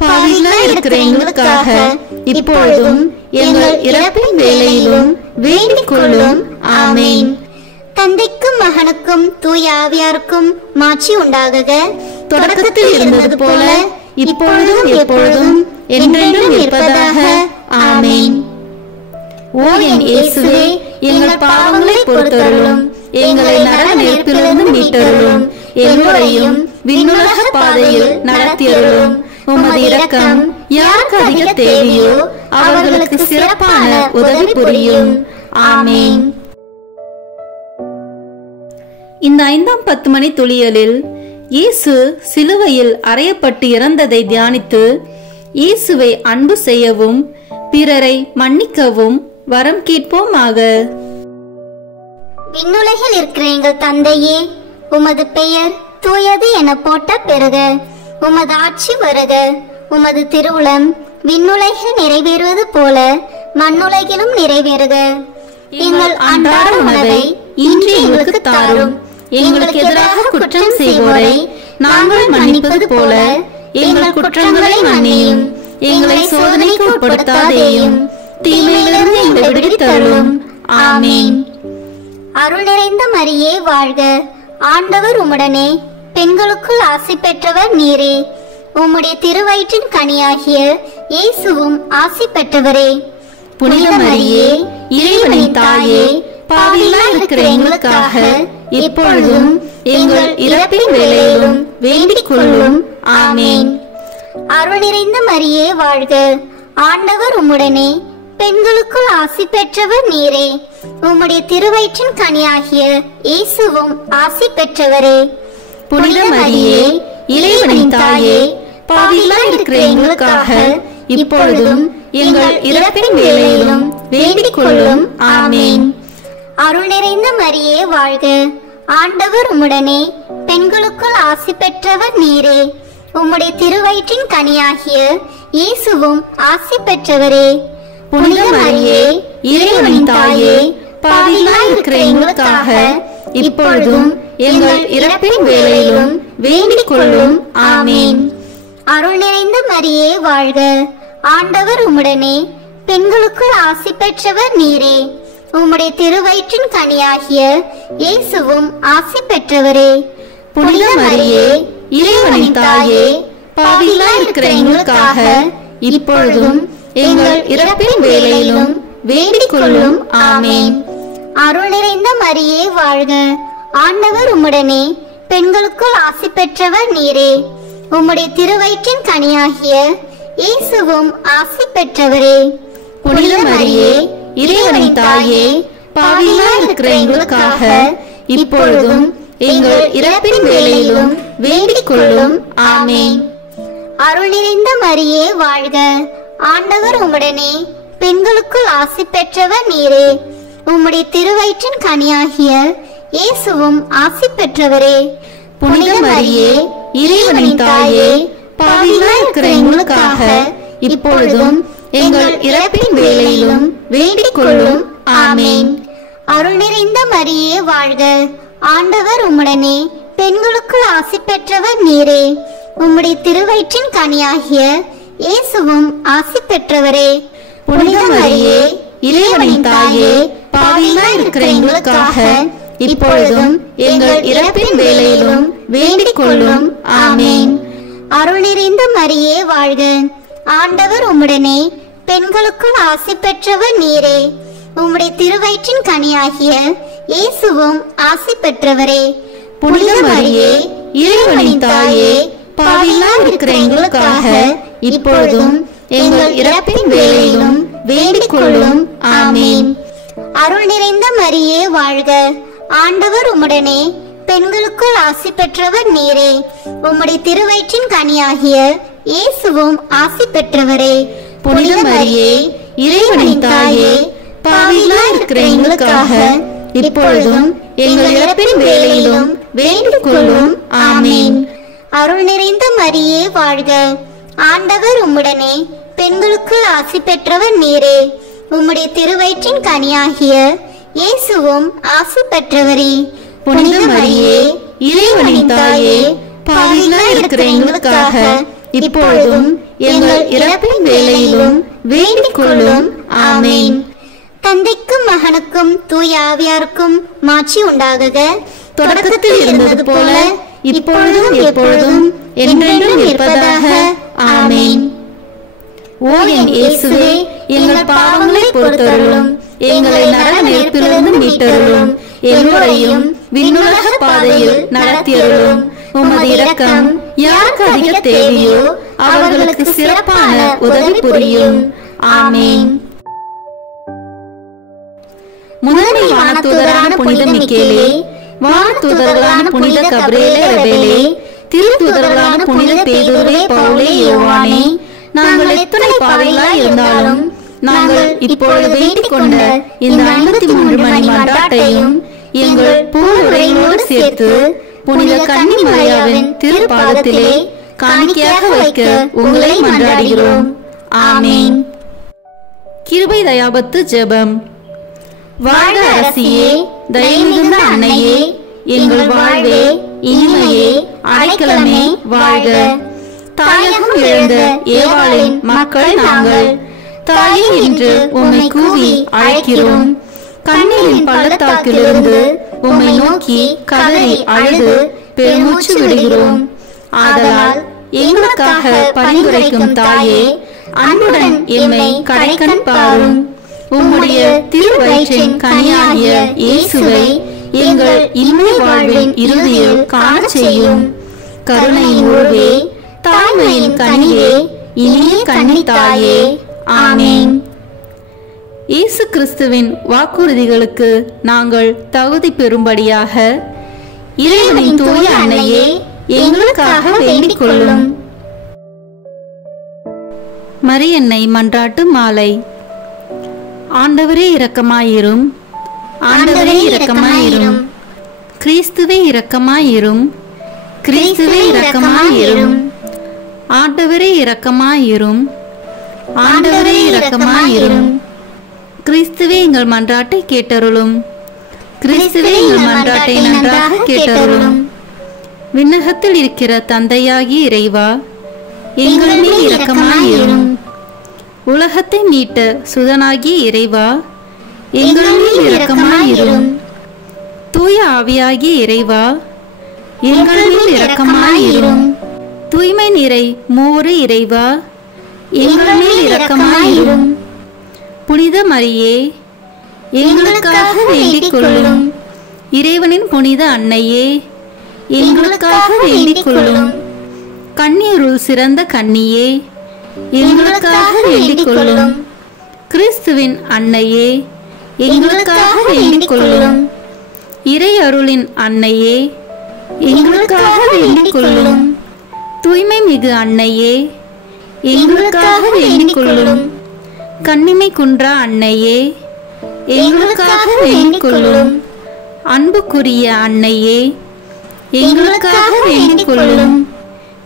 பாவிகளாய் இருக்கிற எங்களுக்காக இப்பொழுதும் எங்கள் இறப்பின் வேளையிலும் வேண்டிக் கொள்ளும். ஆமேன். தந்தைக்கும் மகனுக்கும் தூய ஆவியாருக்கும் மாட்சி உண்டாகுக. தொடக்கத்தில் இருந்தது போல இப்பொழுதும் எப்பொழுதும் என்றென்றும் இருப்பதாக. ஆமேன். ஓ என் இயேசுவே, எங்கள் பாவங்களை பொறுத்தருளும், எங்களை நரக நெருப்பிலிருந்து மீட்டருளும், எல்லோரையும் விண்ணுலக பாதையில் நடத்தியருளும். உமது இரக்கம் யாருக்கு அதிக தேவையோ அவர்களுக்கு சிறப்பான உதவி புரியும். ஆமேன். இந்த 5ஆம் 10 மணி துளியலில் இயேசு சிலுவையில் அறையப்பட்டு இறந்ததை தியானித்து இயேசுவை அன்பு செய்யவும் பிறரை மன்னிக்கவும் வரம் கேட்போமாக. விண்ணுலகில் இருக்கிற எங்கள் தந்தையே, உமது பெயர் தூயது என போட்ட பெறுக. உமது ஆட்சி வருக. உமது திருவுளம் விண்ணுலகில் நிறைவேறுவது போல மண்ணுலகிலும் நிறைவேறுக. எங்கள் அன்றாட உணவை இன்று எங்களுக்கு தாரும். எங்களுக்கு எதிராக குற்றம் செய்வோரை நாங்கள் மன்னிப்பது போல எங்கள் குற்றங்களை மன்னியும். எங்களை சோதனைக்கு உட்படுத்தாதேயும், தீமையிலிருந்து எங்களை விடுவித்தருளும். ஆமேன். அருள் நிறைந்த மரியே வாழ்க. ஆண்டவர் உம்முடனே, பெண்களுக்குள் ஆசி பெற்றவர் நீரே. உம்முடைய திருவயிற்றின் கனியாகிய இயேசுவும் ஆசி பெற்றவரே. புனித மரியே இறைவனின் தாயே பாவிகளாய் இருக்கிற எங்களுக்காக இப்பொழுதும் எங்கள் இறப்பின் வேளையிலும் வேண்டிக் கொள்ளும். ஆமேன். அருள் நிறைந்த மரியே வாழ்க. ஆண்டவர் உம்முடனே, பெண்களுக்குள் ஆசி பெற்றவர் நீரே. உம்முடைய திருவயிற்றின் கனியாகிய இயேசுவும் ஆசி பெற்றவரே. புனித மரியே இறைவனின் தாயே பாவிகளாய் இருக்கிற எங்களுக்காக இப்பொழுதும் எங்கள் இறப்பின் வேளையிலும் வேண்டிக் கொள்ளும். ஆமேன். அருள் நிறைந்த மரியே வாழ்க. ஆண்டவர் உம்முடனே, பெண்களுக்குள் ஆசி பெற்றவர் நீரே. உம்முடைய திருவயிற்றின் கனியாகிய இயேசுவும் ஆசி பெற்றவரே. புனித மரியே இறைவனின் தாயே பாவிகளாய் இருக்கிற எங்களுக்காக இப்பொழுதும் எங்கள் இறப்பின் வேளையிலும் வேண்டிக் கொள்ளும். ஆமேன். அருள் நிறைந்த மரியே வாழ்க. ஆண்டவர் உம்முடனே, பெண்களுக்குள் ஆசி பெற்றவர் நீரே. உம்முடைய திருவயிற்றின் கனியாகிய இயேசுவும் ஆசி பெற்றவரே. புனித மரியே இறைவனின் தாயே பாவிகளாய் இருக்கிற எங்களுக்காக இப்பொழுதும் எங்கள் இறப்பின் வேளையிலும் வேண்டிக் கொள்ளும். ஆமேன். அருள் நிறைந்த மரியே வாழ்க. ஆண்டவர் உம்முடனே, பெண்களுக்குள் ஆசி பெற்றவர் நீரே. உம்முடைய திருவயிற்றின் கனியாகிய இயேசுவும் ஆசி பெற்றவரே. புனித மரியே இறைவனின் தாயே பாவிகளாய் இருக்கிற எங்களுக்காக இப்பொழுதும் எங்கள் இறப்பின் வேளையிலும் வேண்டிக் கொள்ளும். ஆமேன். அருள் நிறைந்த மரியே வாழ்க. ஆண்டவர் உம்முடனே, பெண்களுக்குள் ஆசி பெற்றவர் நீரே. உம்முடைய திருவயிற்றின் கனியாகிய இயேசுவும் ஆசி பெற்றவரே. புனித மரியே இறைவனின் தாயே பாவிகளாய் இருக்கிற எங்களுக்காக இப்பொழுதும் எங்கள் இறப்பின் வேளையிலும் வேண்டிக் கொள்ளும். ஆமேன். அருள் நிறைந்த மரியே வாழ்க. ஆண்டவர் உம்முடனே, பெண்களுக்குள் ஆசி பெற்றவர் நீரே. உம்முடைய திருவயிற்றின் கனியாகிய இயேசுவும் ஆசி பெற்றவரே. புனித மரியே இறைவனின் தாயே பாவிகளாய் இருக்கிற எங்களுக்காக இப்பொழுதும் எங்கள் இறப்பின் வேளையிலும் வேண்டிக் கொள்ளும். ஆமேன். அருள் நிறைந்த மரியே வாழ்க, ஆண்டவர் உம்முடனே, பெண்களுக்குள் ஆசி பெற்றவர் நீரே. உம்முடைய திருவயிற்றின் கனியாகிய இயேசுவும் ஆசி பெற்றவரே. புனித மரியே, இறைவனின் தாயே, பாவிகளாய் இருக்கிற எங்களுக்காக இப்பொழுதும் எங்கள் இறப்பின் வேளையிலும் வேண்டிக் கொள்ளும். ஆமேன். அருள் நிறைந்த மரியே வாழ்க, ஆண்டவர் உம்முடனே, பெண்களுக்குள் ஆசி பெற்றவர் நீரே. உம்முடைய திருவயிற்றின் கனியாகிய இயேசுவும் ஆசி பெற்றவரே. புனித மரியே, இறைவனின் தாயே, பாவிகளாய் இருக்கிற எங்களுக்காக இப்பொழுதும் எங்கள் இறப்பின் வேளையிலும் வேண்டிக் கொள்ளும். ஆமேன். அருள் நிறைந்த மரியே வாழ்க, ஆண்டவர் உம்முடனே, பெண்களுக்குள் ஆசி பெற்றவர் நீரே. உம்முடைய திருவயிற்றின் கனியாகிய இயேசுவும் ஆசி பெற்றவரே. புனித மரியே, இறைவனின் தாயே, பாவிகளாய் இருக்கிற எங்களுக்காக இப்பொழுதும் எங்கள் இறப்பின் வேளையிலும் வேண்டிக் கொள்ளும். ஆமேன். தந்தைக்கும் மகனுக்கும் தூய ஆவியாருக்கும் மாட்சி உண்டாகுக. தொடக்கத்தில் இருந்தது போல இப்பொழுதும் எப்பொழுதும் என்றென்றும் இருப்பதாக. ஆமேன். ஓ என் இயேசுவே, எங்கள் பாவங்களை பொறுத்தருளும், எங்களை நரக நெருப்பிலிருந்து மீட்டருளும், எல்லோரையும் விண்ணுலக பாதையில் நடத்தியருளும். உமது இரக்கம் யாருக்கு அதிக தேவையோ அவர்களுக்கு சிறப்பான உதவி புரியும். ஆமேன். முதன்மை வானதூதரான புனித மிக்கேலே, வானதூதர்களான புனித கபிரியேலே ரபேலே, திருத்தூதர்களான புனித பேதுருவே, பவுலே, யோவானே, நாங்கள் எத்தனை பாவிகளாய் இருந்தாலும் நாங்கள் இப்பொழுது வேண்டிக் கொண்ட இந்த 53 மணி மன்றாட்டையும் எங்கள் பூவுரையோடு சேர்த்து புனித கன்னி மரியாவின் திருப்பாதத்திலே காணிக்கையாக வைக்க உங்களை மன்றாடுகிறோம். ஆமேன். கிருபை தயாபத்து ஜெபம். வாழ்க அரசியே, தயமிகுந்த அன்னையே, எங்கள் வாழ்வே, இனிமையே, அடைக்கலமே வாழ்க. தாயகம் இழந்த ஏவாளின் மக்கள் நாங்கள், தாயே என்று உம்மை கூவி அழைக்கிறோம். கண்ணீரின் பள்ளத்தாக்கிலிருந்து உம்மை நோக்கி கதறி அழுது பெருமூச்சு விடுகிறோம். ஆதலால் எங்களுக்காக பரிந்துரைக்கும் தாயே, அன்புடன் எம்மை கடைக்கண் பாரும். உம்முடைய திருவயிற்றின் கனியாகிய இயேசுவை எங்கள் இன்மை வாழ்வின் இறுதியில் காண செய்யும். கருணையின் உருவே, தாய்மையின் கனியே, இனிய கன்னி தாயே. ஆமேன். இயேசு கிறிஸ்துவின் வாக்குறுதிகளுக்கு நாங்கள் தகுதி பெறும்படியாக இறைவனின் தூய அன்னையே, எங்களுக்காக வேண்டிக் கொள்ளும். மரியன்னை மன்றாட்டு மாலை. ஆண்டவரே இரக்கமாயிரும், ஆண்டவரே இரக்கமாயிரும், கிறிஸ்துவே இரக்கமாயிரும், கிறிஸ்துவே இரக்கமாயிரும், ஆண்டவரே இரக்கமாயிரும், ஆண்டவரே இரக்கமாயிரும். கிறிஸ்துவே எங்கள் மன்றாட்டை கேட்டருளும், கிறிஸ்துவே எங்கள் மன்றாட்டை நன்றாக கேட்டருளும். விண்ணகத்தில் இருக்கிற தந்தையாகிய இறைவா, எங்கள் மேல் இரக்கமாயிரும். உலகத்தை மீட்ட சுதனாகிய இறைவா, எங்கள் மேல் இரக்கமாயிரும். தூய ஆவியாகிய இறைவா, எங்கள் மேல் இரக்கமாயிரும். தூய்மை நிறை மூவரு இறைவா, எங்கள் மேல் இரக்கமாயிரும். புனித மரியே, எங்களுக்காக வேண்டிக் கொள்ளும். இறைவனின் புனித அன்னையே, எங்களுக்காக வேண்டிக் கொள்ளும். கன்னியருள் சிறந்த கன்னியே, எங்களுக்காக வேண்டிக் கொள்ளும். கிறிஸ்துவின் அன்னையே, எங்களுக்காக வேண்டிக் கொள்ளும். இறை அருளின் அன்னையே, எங்களுக்காக வேண்டிக் கொள்ளும். தூய்மை மிகு அன்னையே, எங்களுக்காக வேண்டிக் கொள்ளும். கன்னிமை குன்றா அன்னையே, எங்களுக்காக வேண்டிக் கொள்ளும். அன்புக்குரிய அன்னையே, எங்களுக்காக வேண்டிக் கொள்ளும்.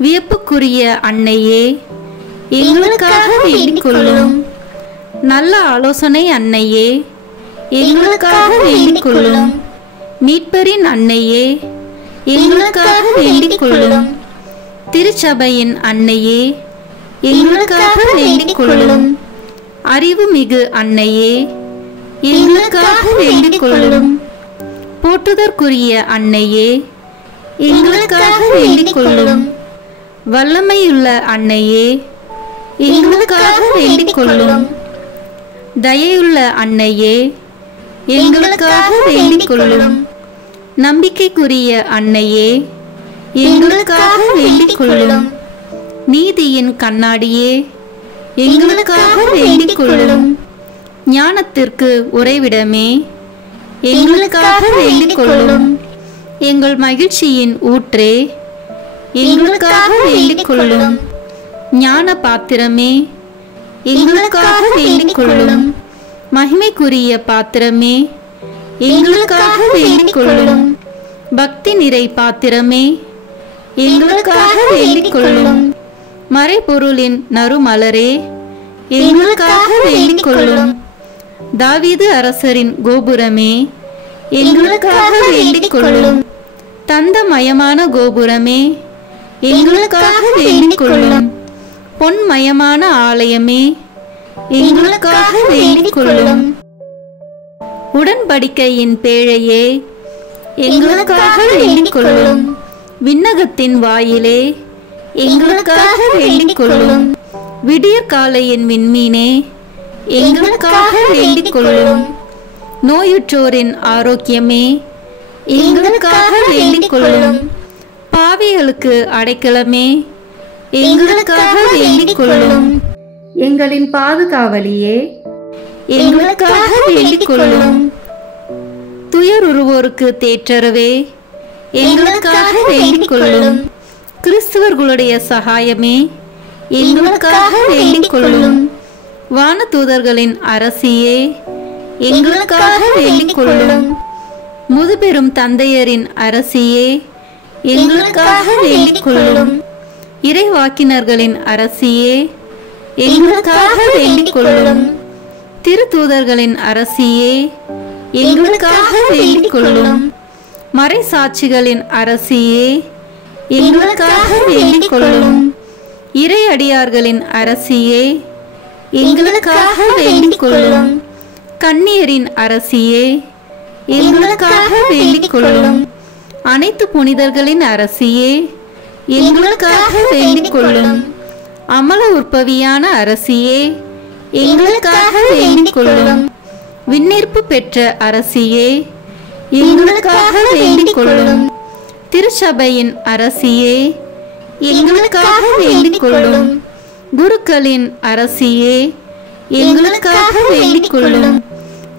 வியப்புக்குரிய அன்னையே, எங்களுக்காக வேண்டிக் கொள்ளும். நல்ல ஆலோசனை அன்னையே, எங்களுக்காக வேண்டிக் கொள்ளும். மீட்பரின் அன்னையே, எங்களுக்காக வேண்டிக் கொள்ளும். திருச்சபையின் அன்னையே, எங்களுக்காக வேண்டிக் கொள்ளும். அறிவு மிகு அன்னையே, எங்களுக்காக வேண்டிக் கொள்ளும். போற்றுதற்குரிய அன்னையே, எங்களுக்காக வேண்டிக் கொள்ளும். வல்லமையுள்ள அன்னையே, எங்களுக்காக வேண்டிக் கொள்ளும். தயையுள்ள அன்னையே, எங்களுக்காக வேண்டிக் கொள்ளும். நம்பிக்கைக்குரிய அன்னையே, எங்களுக்காக வேண்டிக் கொள்ளும். நீதியின் கண்ணாடியே, எங்களுக்காக வேண்டிக் கொள்ளும். ஞானத்திற்கு உறைவிடமே, எங்களுக்காக வேண்டிக் கொள்ளும். எங்கள் மகிழ்ச்சியின் ஊற்றே, எங்களுக்காக வேண்டிக் கொள்ளும். ஞான பாத்திரமே, எங்களுக்காக வேண்டிக் கொள்ளும். மகிமைக்குரிய பாத்திரமே, எங்களுக்காக வேண்டிக் கொள்ளும். பக்தி நிறை பாத்திரமே, எங்களுக்காக வேண்டிக் கொள்ளும். மறைபொருளின் நறுமலரே, எங்களுக்காக வேண்டிக் கொள்ளும். தாவீது அரசரின் கோபுரமே, எங்களுக்காக வேண்டிக் கொள்ளும். தந்தமயமான கோபுரமே, எங்களுக்காக வேண்டிக் கொள்ளும். பொன்மயமான ஆலயமே, எங்களுக்காக வேண்டிக் கொள்ளும். உடன்படிக்கையின் பேழையே, எங்களுக்காக வேண்டிக் கொள்ளும். விண்ணகத்தின் வாயிலே, எங்களுக்காக வேண்டிக் கொள்ளும். விடியற்காலையின் விண்மீனே, எங்களுக்காக வேண்டிக் கொள்ளும். நோயுற்றோரின் ஆரோக்கியமே, எங்களுக்காக வேண்டிக் கொள்ளும். பாவிகளுக்கு அடைக்கலமே, எங்களுக்காக வேண்டிக் கொள்ளும். எங்களின் பாதுகாவலியே, எங்களுக்காக வேண்டிக் கொள்ளும். துயருருவோருக்கு தேற்றரவே, எங்களுக்காக வேண்டிக் கொள்ளும். கிறிஸ்துவர்களுடைய சகாயமே, எங்களுக்காக வேண்டிக் கொள்ளும். வானதூதர்களின் அரசியே, எங்களுக்காக வேண்டிக் கொள்ளும். முதுபெரும் தந்தையரின் அரசியே, எங்களுக்காக வேண்டிக் கொள்ளும். இறைவாக்கினர்களின் அரசியே, எங்களுக்காக வேண்டிக் கொள்ளும். திருத்தூதர்களின் அரசியே, எங்களுக்காக வேண்டிக் கொள்ளும். மறைசாட்சிகளின் அரசியே, எங்களுக்காக வேண்டிக் கொள்ளும். இறையடியார்களின் அரசியே, எங்களுக்காக வேண்டிக் கொள்ளும். கன்னியரின் அரசியே, எங்களுக்காக வேண்டிக் கொள்ளும். அனைத்து புனிதர்களின் அரசியே, எங்களுக்காக வேண்டிக் கொள்ளும். அமல உற்பவியான அரசியே, எங்களுக்காக வேண்டிக் கொள்ளும். விண்ணேற்பு பெற்ற அரசியே, எங்களுக்காக வேண்டிக் கொள்ளும். திருச்சபையின் அரசியே, எங்களுக்காக வேண்டிக் கொள்ளும். குருக்களின் அரசியே, எங்களுக்காக வேண்டிக் கொள்ளும்.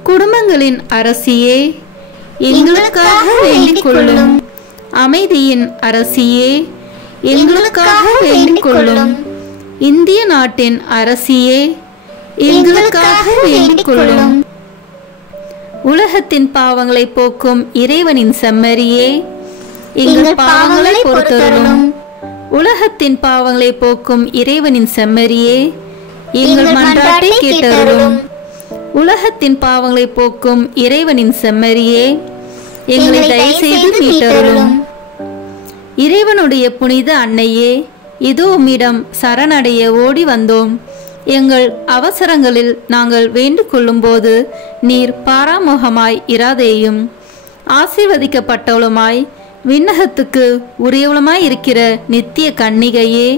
குடும்பங்களின் அரசியே, எங்களுக்காக வேண்டிக் கொள்ளும். அமைதியின் அரசியே, எங்களுக்காக வேண்டிக் கொள்ளும். இந்திய நாட்டின் அரசியே, எங்களுக்காக வேண்டிக் கொள்ளும். உலகத்தின் பாவங்களை போக்கும் இறைவனின் செம்மறியே, எங்கள் பாவங்களை பொறுத்தருளும். உலகத்தின் பாவங்களை போக்கும் இறைவனின் செம்மறியே, எங்கள் மன்றாட்டை கேட்டருளும். உலகத்தின் பாவங்களை போக்கும் இறைவனின் செம்மறியே, எங்களை தயவு செய்து மீட்டருளும். இறைவனுடைய புனித அன்னையே, இதோ உம்மிடம் சரணடைய ஓடி வந்தோம். எங்கள் அவசரங்களில் நாங்கள் வேண்டிக் கொள்ளும் போது நீர் பாராமுகமாய் இராதேயும். ஆசீர்வதிக்கப்பட்டவளுமாய் விண்ணகத்துக்கு உரியவளுமாய் இருக்கிற நித்திய கன்னிகையே,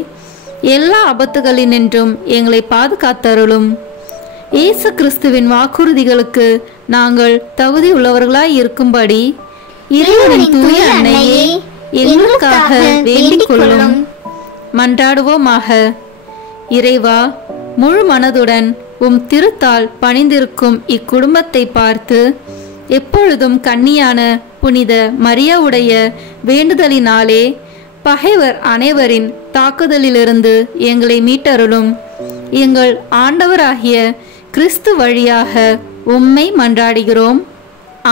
எல்லா ஆபத்துகளினின்றும் எங்களை பாதுகாத்தருளும். இயேசு கிறிஸ்துவின் வாக்குறுதிகளுக்கு நாங்கள் தகுதி உள்ளவர்களாய் இருக்கும்படி இறைவனின் தூய அன்னையே, எங்களுக்காக வேண்டிக் கொள்ளும். மன்றாடுவோமாக. இறைவா, முழு மனதுடன் உம் திருத்தால் பணிந்திருக்கும் இக்குடும்பத்தை பார்த்து எப்பொழுதும் கன்னியான புனித மரியாவுடைய வேண்டுதலினாலே பகைவர் அனைவரின் தாக்குதலிலிருந்து எங்களை மீட்டருளும். எங்கள் ஆண்டவராகிய கிறிஸ்து வழியாக உம்மை மன்றாடுகிறோம்.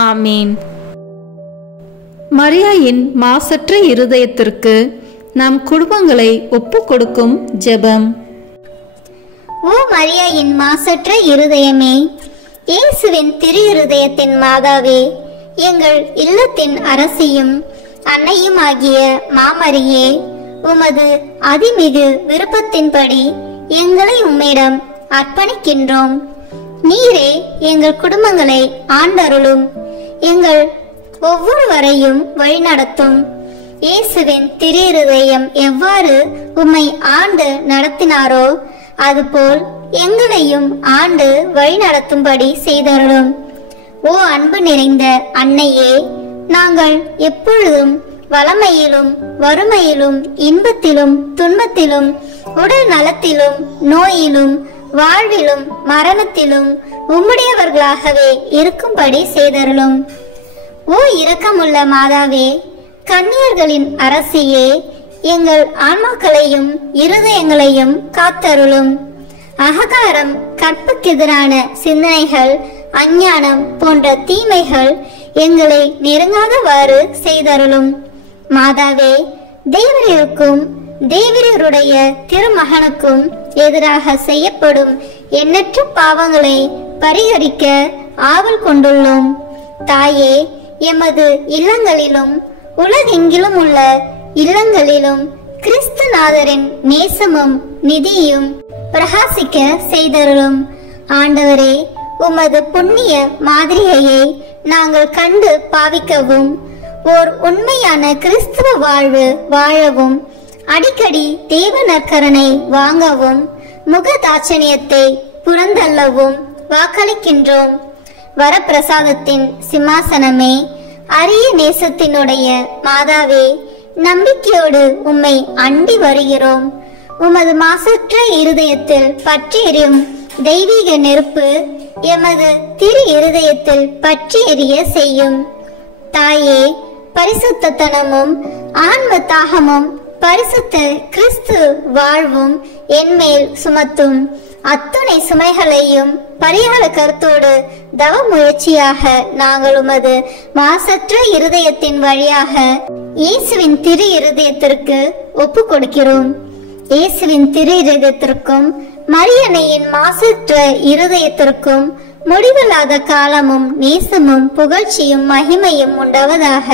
ஆமீன். மரியாயின் மாசற்ற இருதயத்திற்கு நம் குடும்பங்களை ஒப்புக் கொடுக்கும் ஜெபம். ஓ மரியாயின் மாசற்ற இருதயமே, இயேசுவின் திரு இருதயத்தின் மாதாவே, எங்கள் இல்லத்தின் அரசியும் அன்னையும் ஆகிய மாமரியே, உமது அதிமிகு விருப்பத்தின்படி எங்களை உம்மிடம் அர்ப்பணிக்கின்றோம். நீரே எங்கள் குடும்பங்களை ஆண்டருளும். எங்கள் ஒவ்வொருவரையும் வழிநடத்தும். இயேசுவின் திரு இருதயம் எவ்வாறு உம்மை ஆண்டு நடத்தினாரோ அதுபோல் எங்களையும் ஆண்டு வழிநடத்தும்படி செய்தருளும். ஓ அன்பு நிறைந்த அன்னையே, நாங்கள் எப்பொழுதும் வளமையிலும் வறுமையிலும் இன்பத்திலும் துன்பத்திலும் உடல் நலத்திலும் நோயிலும் வாழ்விலும் மரணத்திலும் உம்முடையவர்களாகவே இருக்கும்படி செய்தருளும். ஓ இரக்கமுள்ள மாதாவே, கன்னியர்களின் அரசியே, எங்கள் ஆன்மாக்களையும் இருதயங்களையும் காத்தருளும். அகங்காரம், கற்புக்கெதிரான சிந்தனைகள், அஞ்ஞானம் போன்ற தீமைகள் எங்களை நெருங்காதவாறு செய்தருளும். மாதாவே, தேவரீருக்கும் தேவரீருடைய திருமகனுக்கும் எதிராக செய்யப்படும் எண்ணற்ற பாவங்களை பரிகரிக்க ஆவல் கொண்டுள்ளோம். தாயே, எமது இல்லங்களிலும் உலகெங்கிலும் உள்ள இல்லங்களிலும் கிறிஸ்துநாதரின் நேசமும் நிதியும் பிரகாசிக்க செய்தருளும். ஆண்டவரே, உமது புண்ணிய மாதிரியை நாங்கள் கண்டு பாவிக்கவும், ஓர் உண்மையான கிறிஸ்துவ வாழ்வு வாழவும், அடிக்கடி தேவ நற்கரனை வாங்கவும், முகதாட்சணியத்தை புறந்தள்ளவும் வாக்களிக்கின்றோம். வரப்பிரசாதத்தின் சிம்மாசனமே, அரிய நேசத்தினுடைய மாதாவே, நம்பிக்கையோடு உம்மை அண்டி வருகிறோம். உமது மாசற்ற இருதயத்தில் பற்றி எரியும் தெய்வீக நெருப்பு எமது திரு இருதயத்தில் பற்றி எரிய செய்யும். தாயே, பரிசுத்தனமும் ஆன்ம தாகமும் பரிசுத்த கிறிஸ்து வாழ்வும் என்மேல் சுமத்தும். அத்துணை சுமைகளையும் பரிகார கருத்தோடு தவ முயற்சியாக நாங்கள் உமது மாசற்ற இருதயத்தின் வழியாக இயேசுவின் திரு இருதயத்திற்கு ஒப்பு கொடுக்கிறோம். இயேசுவின் திரு இருதயத்திற்கும் மரியன்னையின் மாசற்ற இருதயத்திற்கும் முடிவில்லாத காலமும் நேசமும் புகழ்ச்சியும் மகிமையும் உண்டாவதாக.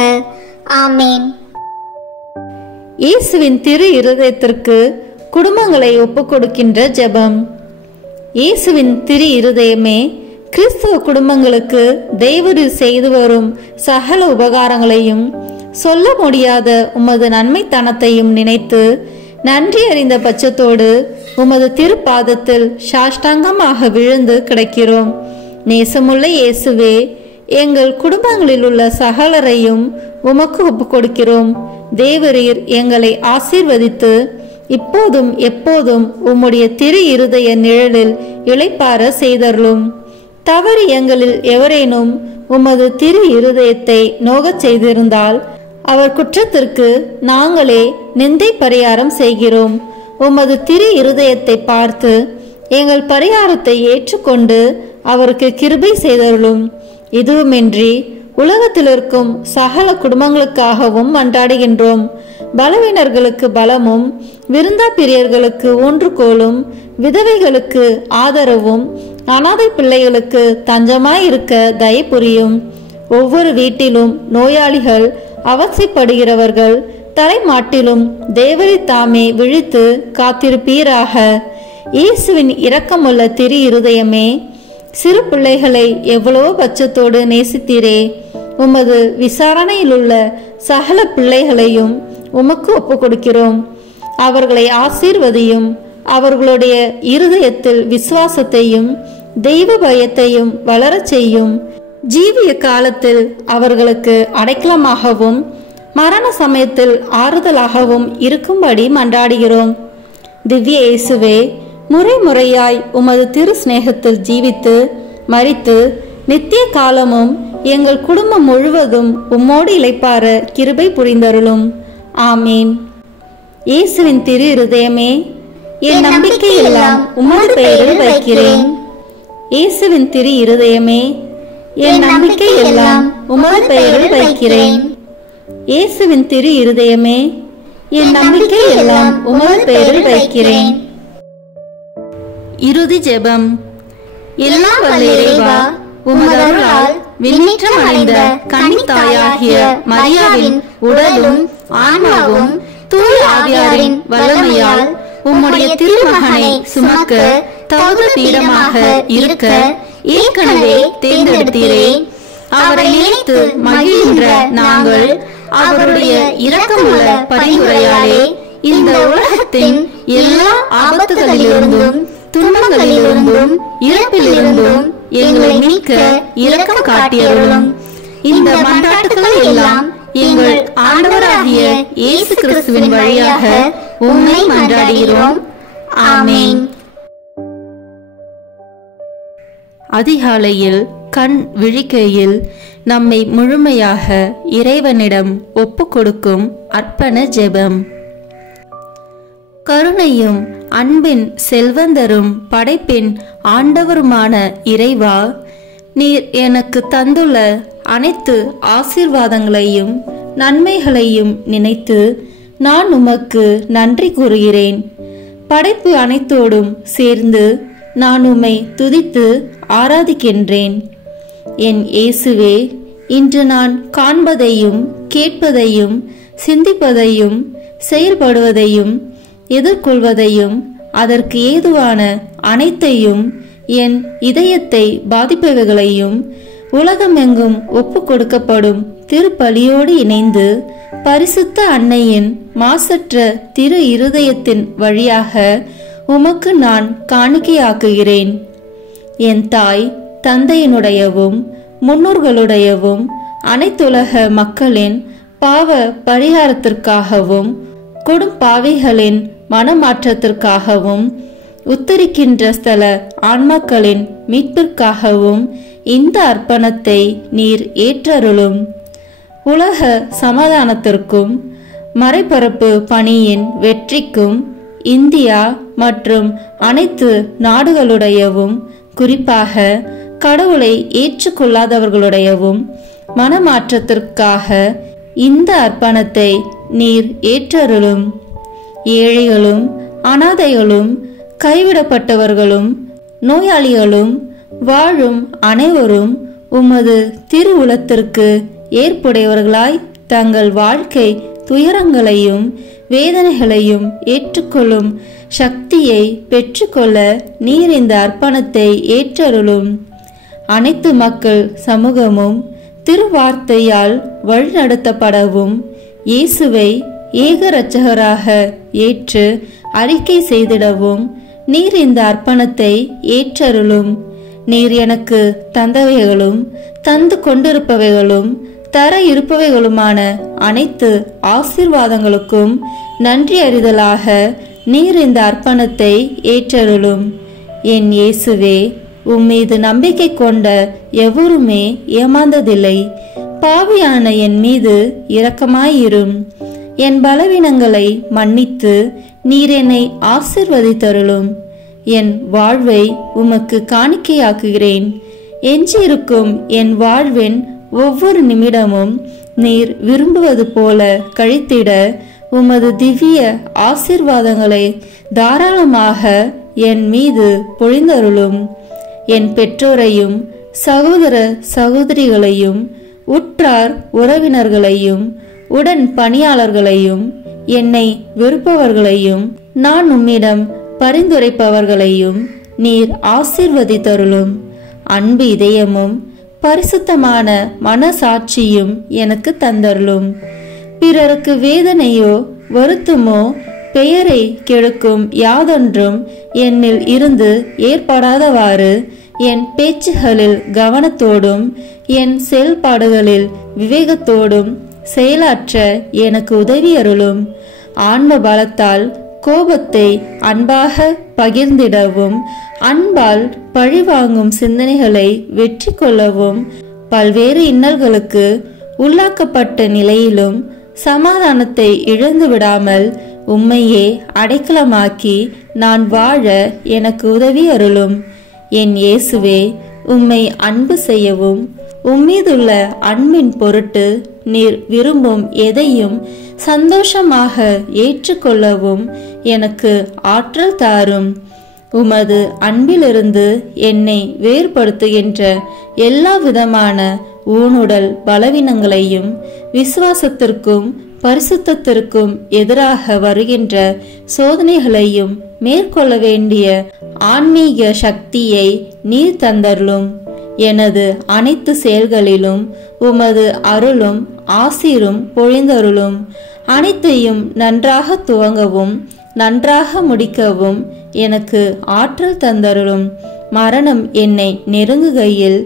ஆமேன். இயேசுவின் திரு இருதயத்திற்கு குடும்பங்களை ஒப்புக் கொடுக்கின்ற ஜெபம். இயேசுவின் திரு இருதயமே, கிறிஸ்துவ குடும்பங்களுக்கு தேவரீர் செய்து வரும் சகல உபகாரங்களையும் சொல்ல முடியாத உமது நன்மைத்தனத்தையும் நினைத்து நன்றி அறிந்த பட்சத்தோடு உமது திருப்பாதத்தில் சாஷ்டாங்கமாக விழுந்து கிடக்கிறோம். நேசமுள்ள இயேசுவே, எங்கள் குடும்பங்களில் உள்ள சகலரையும் உமக்கு ஒப்புக் கொடுக்கிறோம். தேவரீர் எங்களை ஆசீர்வதித்து இப்போதும் எப்போதும் உம்முடைய திரு இருதய நிழலில் இளைப்பார செய்தருளும். தவறு எங்களில் எவரேனும் உமது திரு இருதயத்தை நோகச் செய்திருந்தால் அவர் குற்றத்திற்கு நாங்களே நிந்தை பரிகாரம் செய்கிறோம். உமது திரு இருதயத்தை பார்த்து எங்கள் பரிகாரத்தை ஏற்றுக்கொண்டு அவருக்கு கிருபை செய்தருளும். இதுவுமின்றி உலகத்தில் இருக்கும் சகல குடும்பங்களுக்காகவும் மன்றாடுகின்றோம். பலவீனர்களுக்கு பலமும், விருந்தா பிரியர்களுக்கு ஊன்றுகோலும், விதவைகளுக்கு ஆதரவும், அனாதை பிள்ளைகளுக்கு தஞ்சமாயிருக்க தயை புரியும். ஒவ்வொரு வீட்டிலும் நோயாளிகள், அவசியப்படுகிறவர்கள் தலைமாட்டிலும் தேவரி தாமே விழித்து காத்திருப்பீராக. இயேசுவின் இரக்கமுள்ள திரு இருதயமே, சிறு பிள்ளைகளை எவ்வளவோ பட்சத்தோடு நேசித்தீரே. உமது விசாரணையில் உள்ள சகல பிள்ளைகளையும் உமக்கு ஒப்புக் கொடுக்கிறோம். அவர்களை ஆசீர்வதியும். அவர்களுடைய இருதயத்தில் விசுவாசத்தையும் தெய்வ பயத்தையும் வளரச் செய்யும். ஜீவிய காலத்தில் அவர்களுக்கு அடைக்கலமாகவும் மரண சமயத்தில் ஆறுதலாகவும் இருக்கும்படி மன்றாடுகிறோம். திவ்ய இயேசுவே, முறை முறையாய் உமது திரு சிநேகத்தில் ஜீவித்து மரித்து நித்திய காலமும் எங்கள் குடும்பம் முழுவதும் உம்மோடு இளைப்பார கிருபை புரிந்தருளும். ஆமீன். இயேசுவின் திரு இருதயமே, என் நம்பிக்கை எல்லாம் உமது பெயரில் வைக்கிறேன். இயேசுவின் திரு இருதயமே, என் நம்பிக்கை எல்லாம் உமது பெயரில் வைக்கிறேன். இயேசுவின் திரு இருதயமே, என் நம்பிக்கை எல்லாம் உமது பெயரில் வைக்கிறேன். இறுதி ஜெபம். எல்லாம் வல்ல இறைவா, உமது அருளால் விண்ணேற்றம் அடைந்த கன்னித்தாயாகிய மரியாவின் உடலும் ஆன்மாவும் தூய ஆவியாரின் வல்லமையால் உம்முடைய திருமகனை சுமக்க தகுந்த பீடமாக இருக்க ஏற்கனவே தேர்ந்தெடுத்தீரே. அவரை நினைத்து மகிழ்கின்ற நாங்கள் அவருடைய இரக்கமுள்ள பரிந்துரையாலே இந்த உலகத்தின் எல்லா ஆபத்துகளிலிருந்தும் துன்பங்களிலிருந்தும் இறப்பிலிருந்தும் எங்களை மீட்க இரக்கம் காட்டியருளும். இந்த மன்றாட்டுகளை எல்லாம் எங்கள் ஆண்டவராகிய இயேசு கிறிஸ்துவின் வழியாக உம்மை மன்றாடுகிறோம். ஆமென். அதிகாலையில் கண் விழிக்கையில் நம்மை முழுமையாக இறைவனிடம் ஒப்புக்கொடுக்கும் அர்ப்பண ஜெபம். கருணையும் அன்பின் செல்வந்தரும் படைப்பின் ஆண்டவருமான இறைவா, நீர் எனக்கு தந்துள்ள அனைத்து ஆசீர்வாதங்களையும் நன்மைகளையும் நினைத்து நான் உமக்கு நன்றி கூறுகிறேன். படைப்பு அனைத்தோடும் சேர்ந்து நான் உம்மை துதித்து ஆராதிக்கின்றேன். என் இயேசுவே, இன்று நான் காண்பதையும் கேட்பதையும் சிந்திப்பதையும் செயல்படுவதையும் எதிர்கொள்வதையும் அதற்கு ஏதுவான அனைத்தையும் என் இதயத்தை பாதிப்பவைகளையும் உலகமெங்கும் ஒப்பு கொடுக்கப்படும் திருப்பலியோடு இணைந்து பரிசுத்த அன்னையின் மாசற்ற திரு இருதயத்தின் வழியாக உமக்கு நான் காணிக்கையாக்குகிறேன். என் தாய் தந்தையினுடையவும் முன்னோர்களுடையவும் அனைத்துலக மக்களின் பாவ பரிகாரத்திற்காகவும் கொடும்பாவிகளின் மனமாற்றத்திற்காகவும் உத்தரிக்கின்ற ஸ்தல ஆன்மாக்களின் மீட்பிற்காகவும் இந்த அர்ப்பணத்தை நீர் ஏற்றருளும். உலக சமாதானத்திற்கும் மறைபரப்பு பணியின் வெற்றிக்கும் இந்தியா மற்றும் அனைத்து நாடுகளுடையவும் குறிப்பாக கடவுளை ஏற்றுக்கொள்ளாதவர்களுடையவும் மனமாற்றத்திற்காக இந்த அர்ப்பணத்தை நீர் ஏற்றருளும். ஏழைகளும் அனாதைகளும் கைவிடப்பட்டவர்களும் நோயாளிகளும் வாழும் அனைவரும் உமது திருவுளத்திற்கு ஏற்புடையவர்களாய் தங்கள் வாழ்க்கை துயரங்களையும் வேதனைகளையும் ஏற்றுக்கொள்ளும் சக்தியை பெற்றுக்கொள்ள நீர் இந்த அர்ப்பணத்தை ஏற்றருளும். அனைத்து மக்கள் சமூகமும் திருவார்த்தையால் வழிநடத்தப்படவும் இயேசுவை ஏக இரட்சகராக ஏற்று அறிக்கை செய்திடவும் நீர் இந்த அர்ப்பணத்தை ஏற்றருளும். நீர் எனக்கு தந்தவைகளும் தந்து கொண்டிருப்பவைகளும் தர இருப்பவைகளுமான அனைத்து ஆசீர்வாதங்களுக்கும் நன்றி அறிதலாக நீர் இந்த அர்ப்பணத்தை ஏற்றருளும். என் இயேசுவே, உம்மீது நம்பிக்கை கொண்ட எவருமே ஏமாந்ததில்லை. பாவியான என் மீது இரக்கமாயிரும். என் பலவீனங்களை மன்னித்து நீர் என்னை ஆசீர்வதித்தருளும். என் வாழ்வை உமக்கு காணிக்கையாக்குகிறேன். எஞ்சியிருக்கும் என் வாழ்வின் ஒவ்வொரு நிமிடமும் நீர் விரும்புவது போல கழித்திட உமது திவ்ய ஆசீர்வாதங்களை தாராளமாக என் மீது பொழிந்தருளும். என் பெற்றோரையும் சகோதர சகோதரிகளையும் உற்றார் உறவினர்களையும் உடன் பணியாளர்களையும் என்னை வெறுப்பவர்களையும் நான் உம்மிடம் பரிந்துரைப்பவர்களையும் நீர் ஆசீர்வதித்தருளும். அன்பு இதயமும் பரிசுத்தமான மனசாட்சியும் எனக்கு தந்தருளும். பிறருக்கு வேதனையோ வருத்தமோ பெயரை கெடுக்கும் யாதொன்றும் என்னில் இருந்து ஏற்படாதவாறு என் பேச்சுகளில் கவனத்தோடும் என் செயல்பாடுகளில் விவேகத்தோடும் செயலாற்ற எனக்கு உதவி அருளும். ஆன்ம பலத்தால் கோபத்தை அன்பாக பகிர்ந்திடவும் அன்பால் பழிவாங்கும் சிந்தனைகளை வெற்றி கொள்ளவும் பல்வேறு இன்னல்களுக்கு உள்ளாக்கப்பட்ட நிலையிலும் சமாதானத்தை இழந்து விடாமல் உம்மையே அடைக்கலமாக்கி நான் வாழ எனக்கு உதவி அருளும். என் இயேசுவே, உம்மை அன்பு செய்யவும் உம்மீதுள்ள அன்பின் பொருட்டு நீர் விரும்பும் எதையும் சந்தோஷமாக ஏற்றுக்கொள்ளவும் எனக்கு ஆற்றல் தாரும். உமது அன்பிலிருந்து என்னை வேறுபடுத்துகின்ற எல்லா விதமான ஊனுடல் பலவீனங்களையும் விசுவாசத்திற்கும் பரிசுத்தத்திற்கும் எதிராக வருகின்ற சோதனைகளையும் மேற்கொள்ள வேண்டிய ஆன்மீக சக்தியை நீர் தந்தருளும். எனது அனைத்து செயல்களிலும் உமது அருளும் ஆசீரும் பொழிந்தருளும். அனைத்தையும் நன்றாக துவங்கவும் நன்றாக முடிக்கவும் எனக்கு ஆற்றல் தந்தருளும். மரணம் என்னை நெருங்குகையில்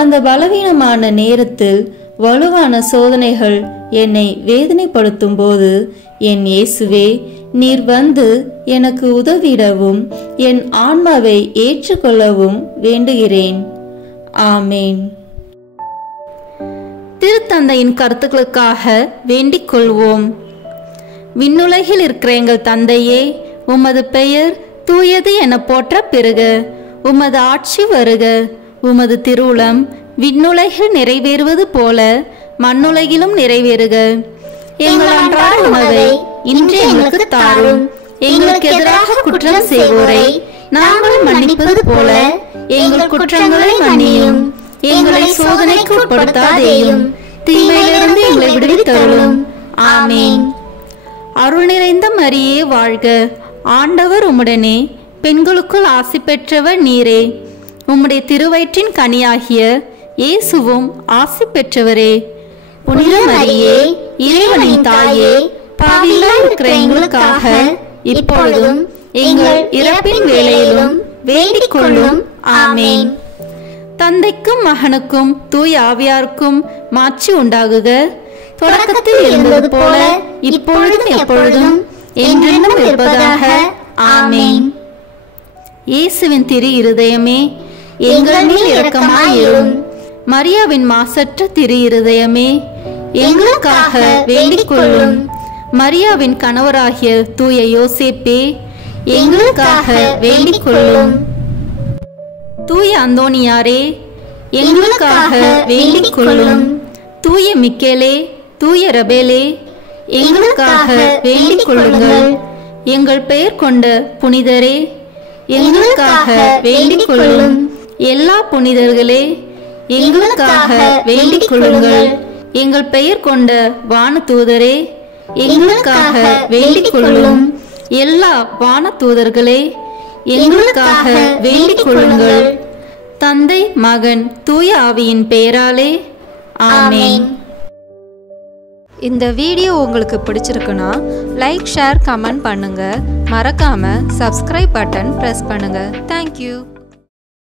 அந்த பலவீனமான நேரத்தில் வலுவான சோதனைகள் என்னை வேதனைப்படுத்தும் போது என் இயேசுவே, நீர் வந்து எனக்கு உதவிடவும் என் ஆன்மாவை ஏற்றுக்கொள்ளவும் வேண்டுகிறேன். ஆமேன். திருத்தந்தையின் கருத்துக்களுக்காக வேண்டிக் கொள்வோம். விண்ணுலகில் இருக்கிற எங்கள் தந்தையே, உமது பெயர் தூயது என போற்ற பெறுக. உமது ஆட்சி வருக. உமது திருவுளம் விண்ணுலகில் நிறைவேறுவது போல மண்ணுலகிலும் நிறைவேறுக. எங்கள் அன்றாட உணவை இன்று எங்களுக்கு தாரும். எங்களுக்கு எதிராக குற்றம் செய்வோரை நாங்கள் மன்னிப்பது போல எங்கள் குற்றங்களை மன்னியும். எங்களை சோதனைக்கு உட்படுத்தாதேயும், தீமையிலிருந்து எங்களை விடுவித்தருளும். ஆமேன். அருள் நிறைந்த மரியே வாழ்க. ஆண்டவர் உம்முடனே, பெண்களுக்குள் ஆசி பெற்றவர் நீரே. உம்முடைய திருவயிற்றின் கனியாகிய இயேசுவும் ஆசி பெற்றவரே. புனித மரியே, இறைவனின் தாயே, பாவிகளாய் இருக்கிற எங்களுக்காக இப்பொழுதும் எங்கள் இறப்பின் வேளையிலும் வேண்டிக் கொள்ளும். ஆமேன். தந்தைக்கும் மகனுக்கும் தூய ஆவியாருக்கும் மாட்சி உண்டாகுக. தொடக்கத்தில் இருந்தது போல இப்பொழுதும் எப்பொழுதும் என்றென்றும் இருப்பதாக. ஆமேன். இயேசுவின் திரு இருதயமே, எங்கள் மேல் இரக்கமாயிரும். மரியாவின் மாசற்ற திரு இருதயமே, எங்களுக்காக வேண்டிக் கொள்ளும். மரியாவின் கணவராகிய தூய யோசேப்பே, எங்களுக்காக வேண்டிக் கொள்ளும். தூய அந்தோனியாரே, எங்களுக்காக வேண்டிக் கொள்ளும். தூய மிக்கேலே, தூய ரபேலே, எங்களுக்காக வேண்டிக் கொள்ளுங்கள். எங்கள் பெயர் கொண்ட புனிதரே, எங்களுக்காக வேண்டிக் கொள்ளும். எல்லா புனிதர்களே, எங்களுக்காக வேண்டிக் கொள்ளுங்கள். எங்கள் பெயர் கொண்ட வானதூதரே, எங்களுக்காக வேண்டிக் கொள்ளும். எல்லா வானதூதர்களே, எங்களுக்காக வேண்டிக் கொள்ளுங்கள். தந்தை, மகன், தூய ஆவியின் பெயராலே. ஆமென். இந்த வீடியோ உங்களுக்கு பிடிச்சிருக்குன்னா லைக், ஷேர், கமெண்ட் பண்ணுங்க. மறக்காம சப்ஸ்கிரைப் பட்டன் பிரஸ் பண்ணுங்க. தேங்க்யூ.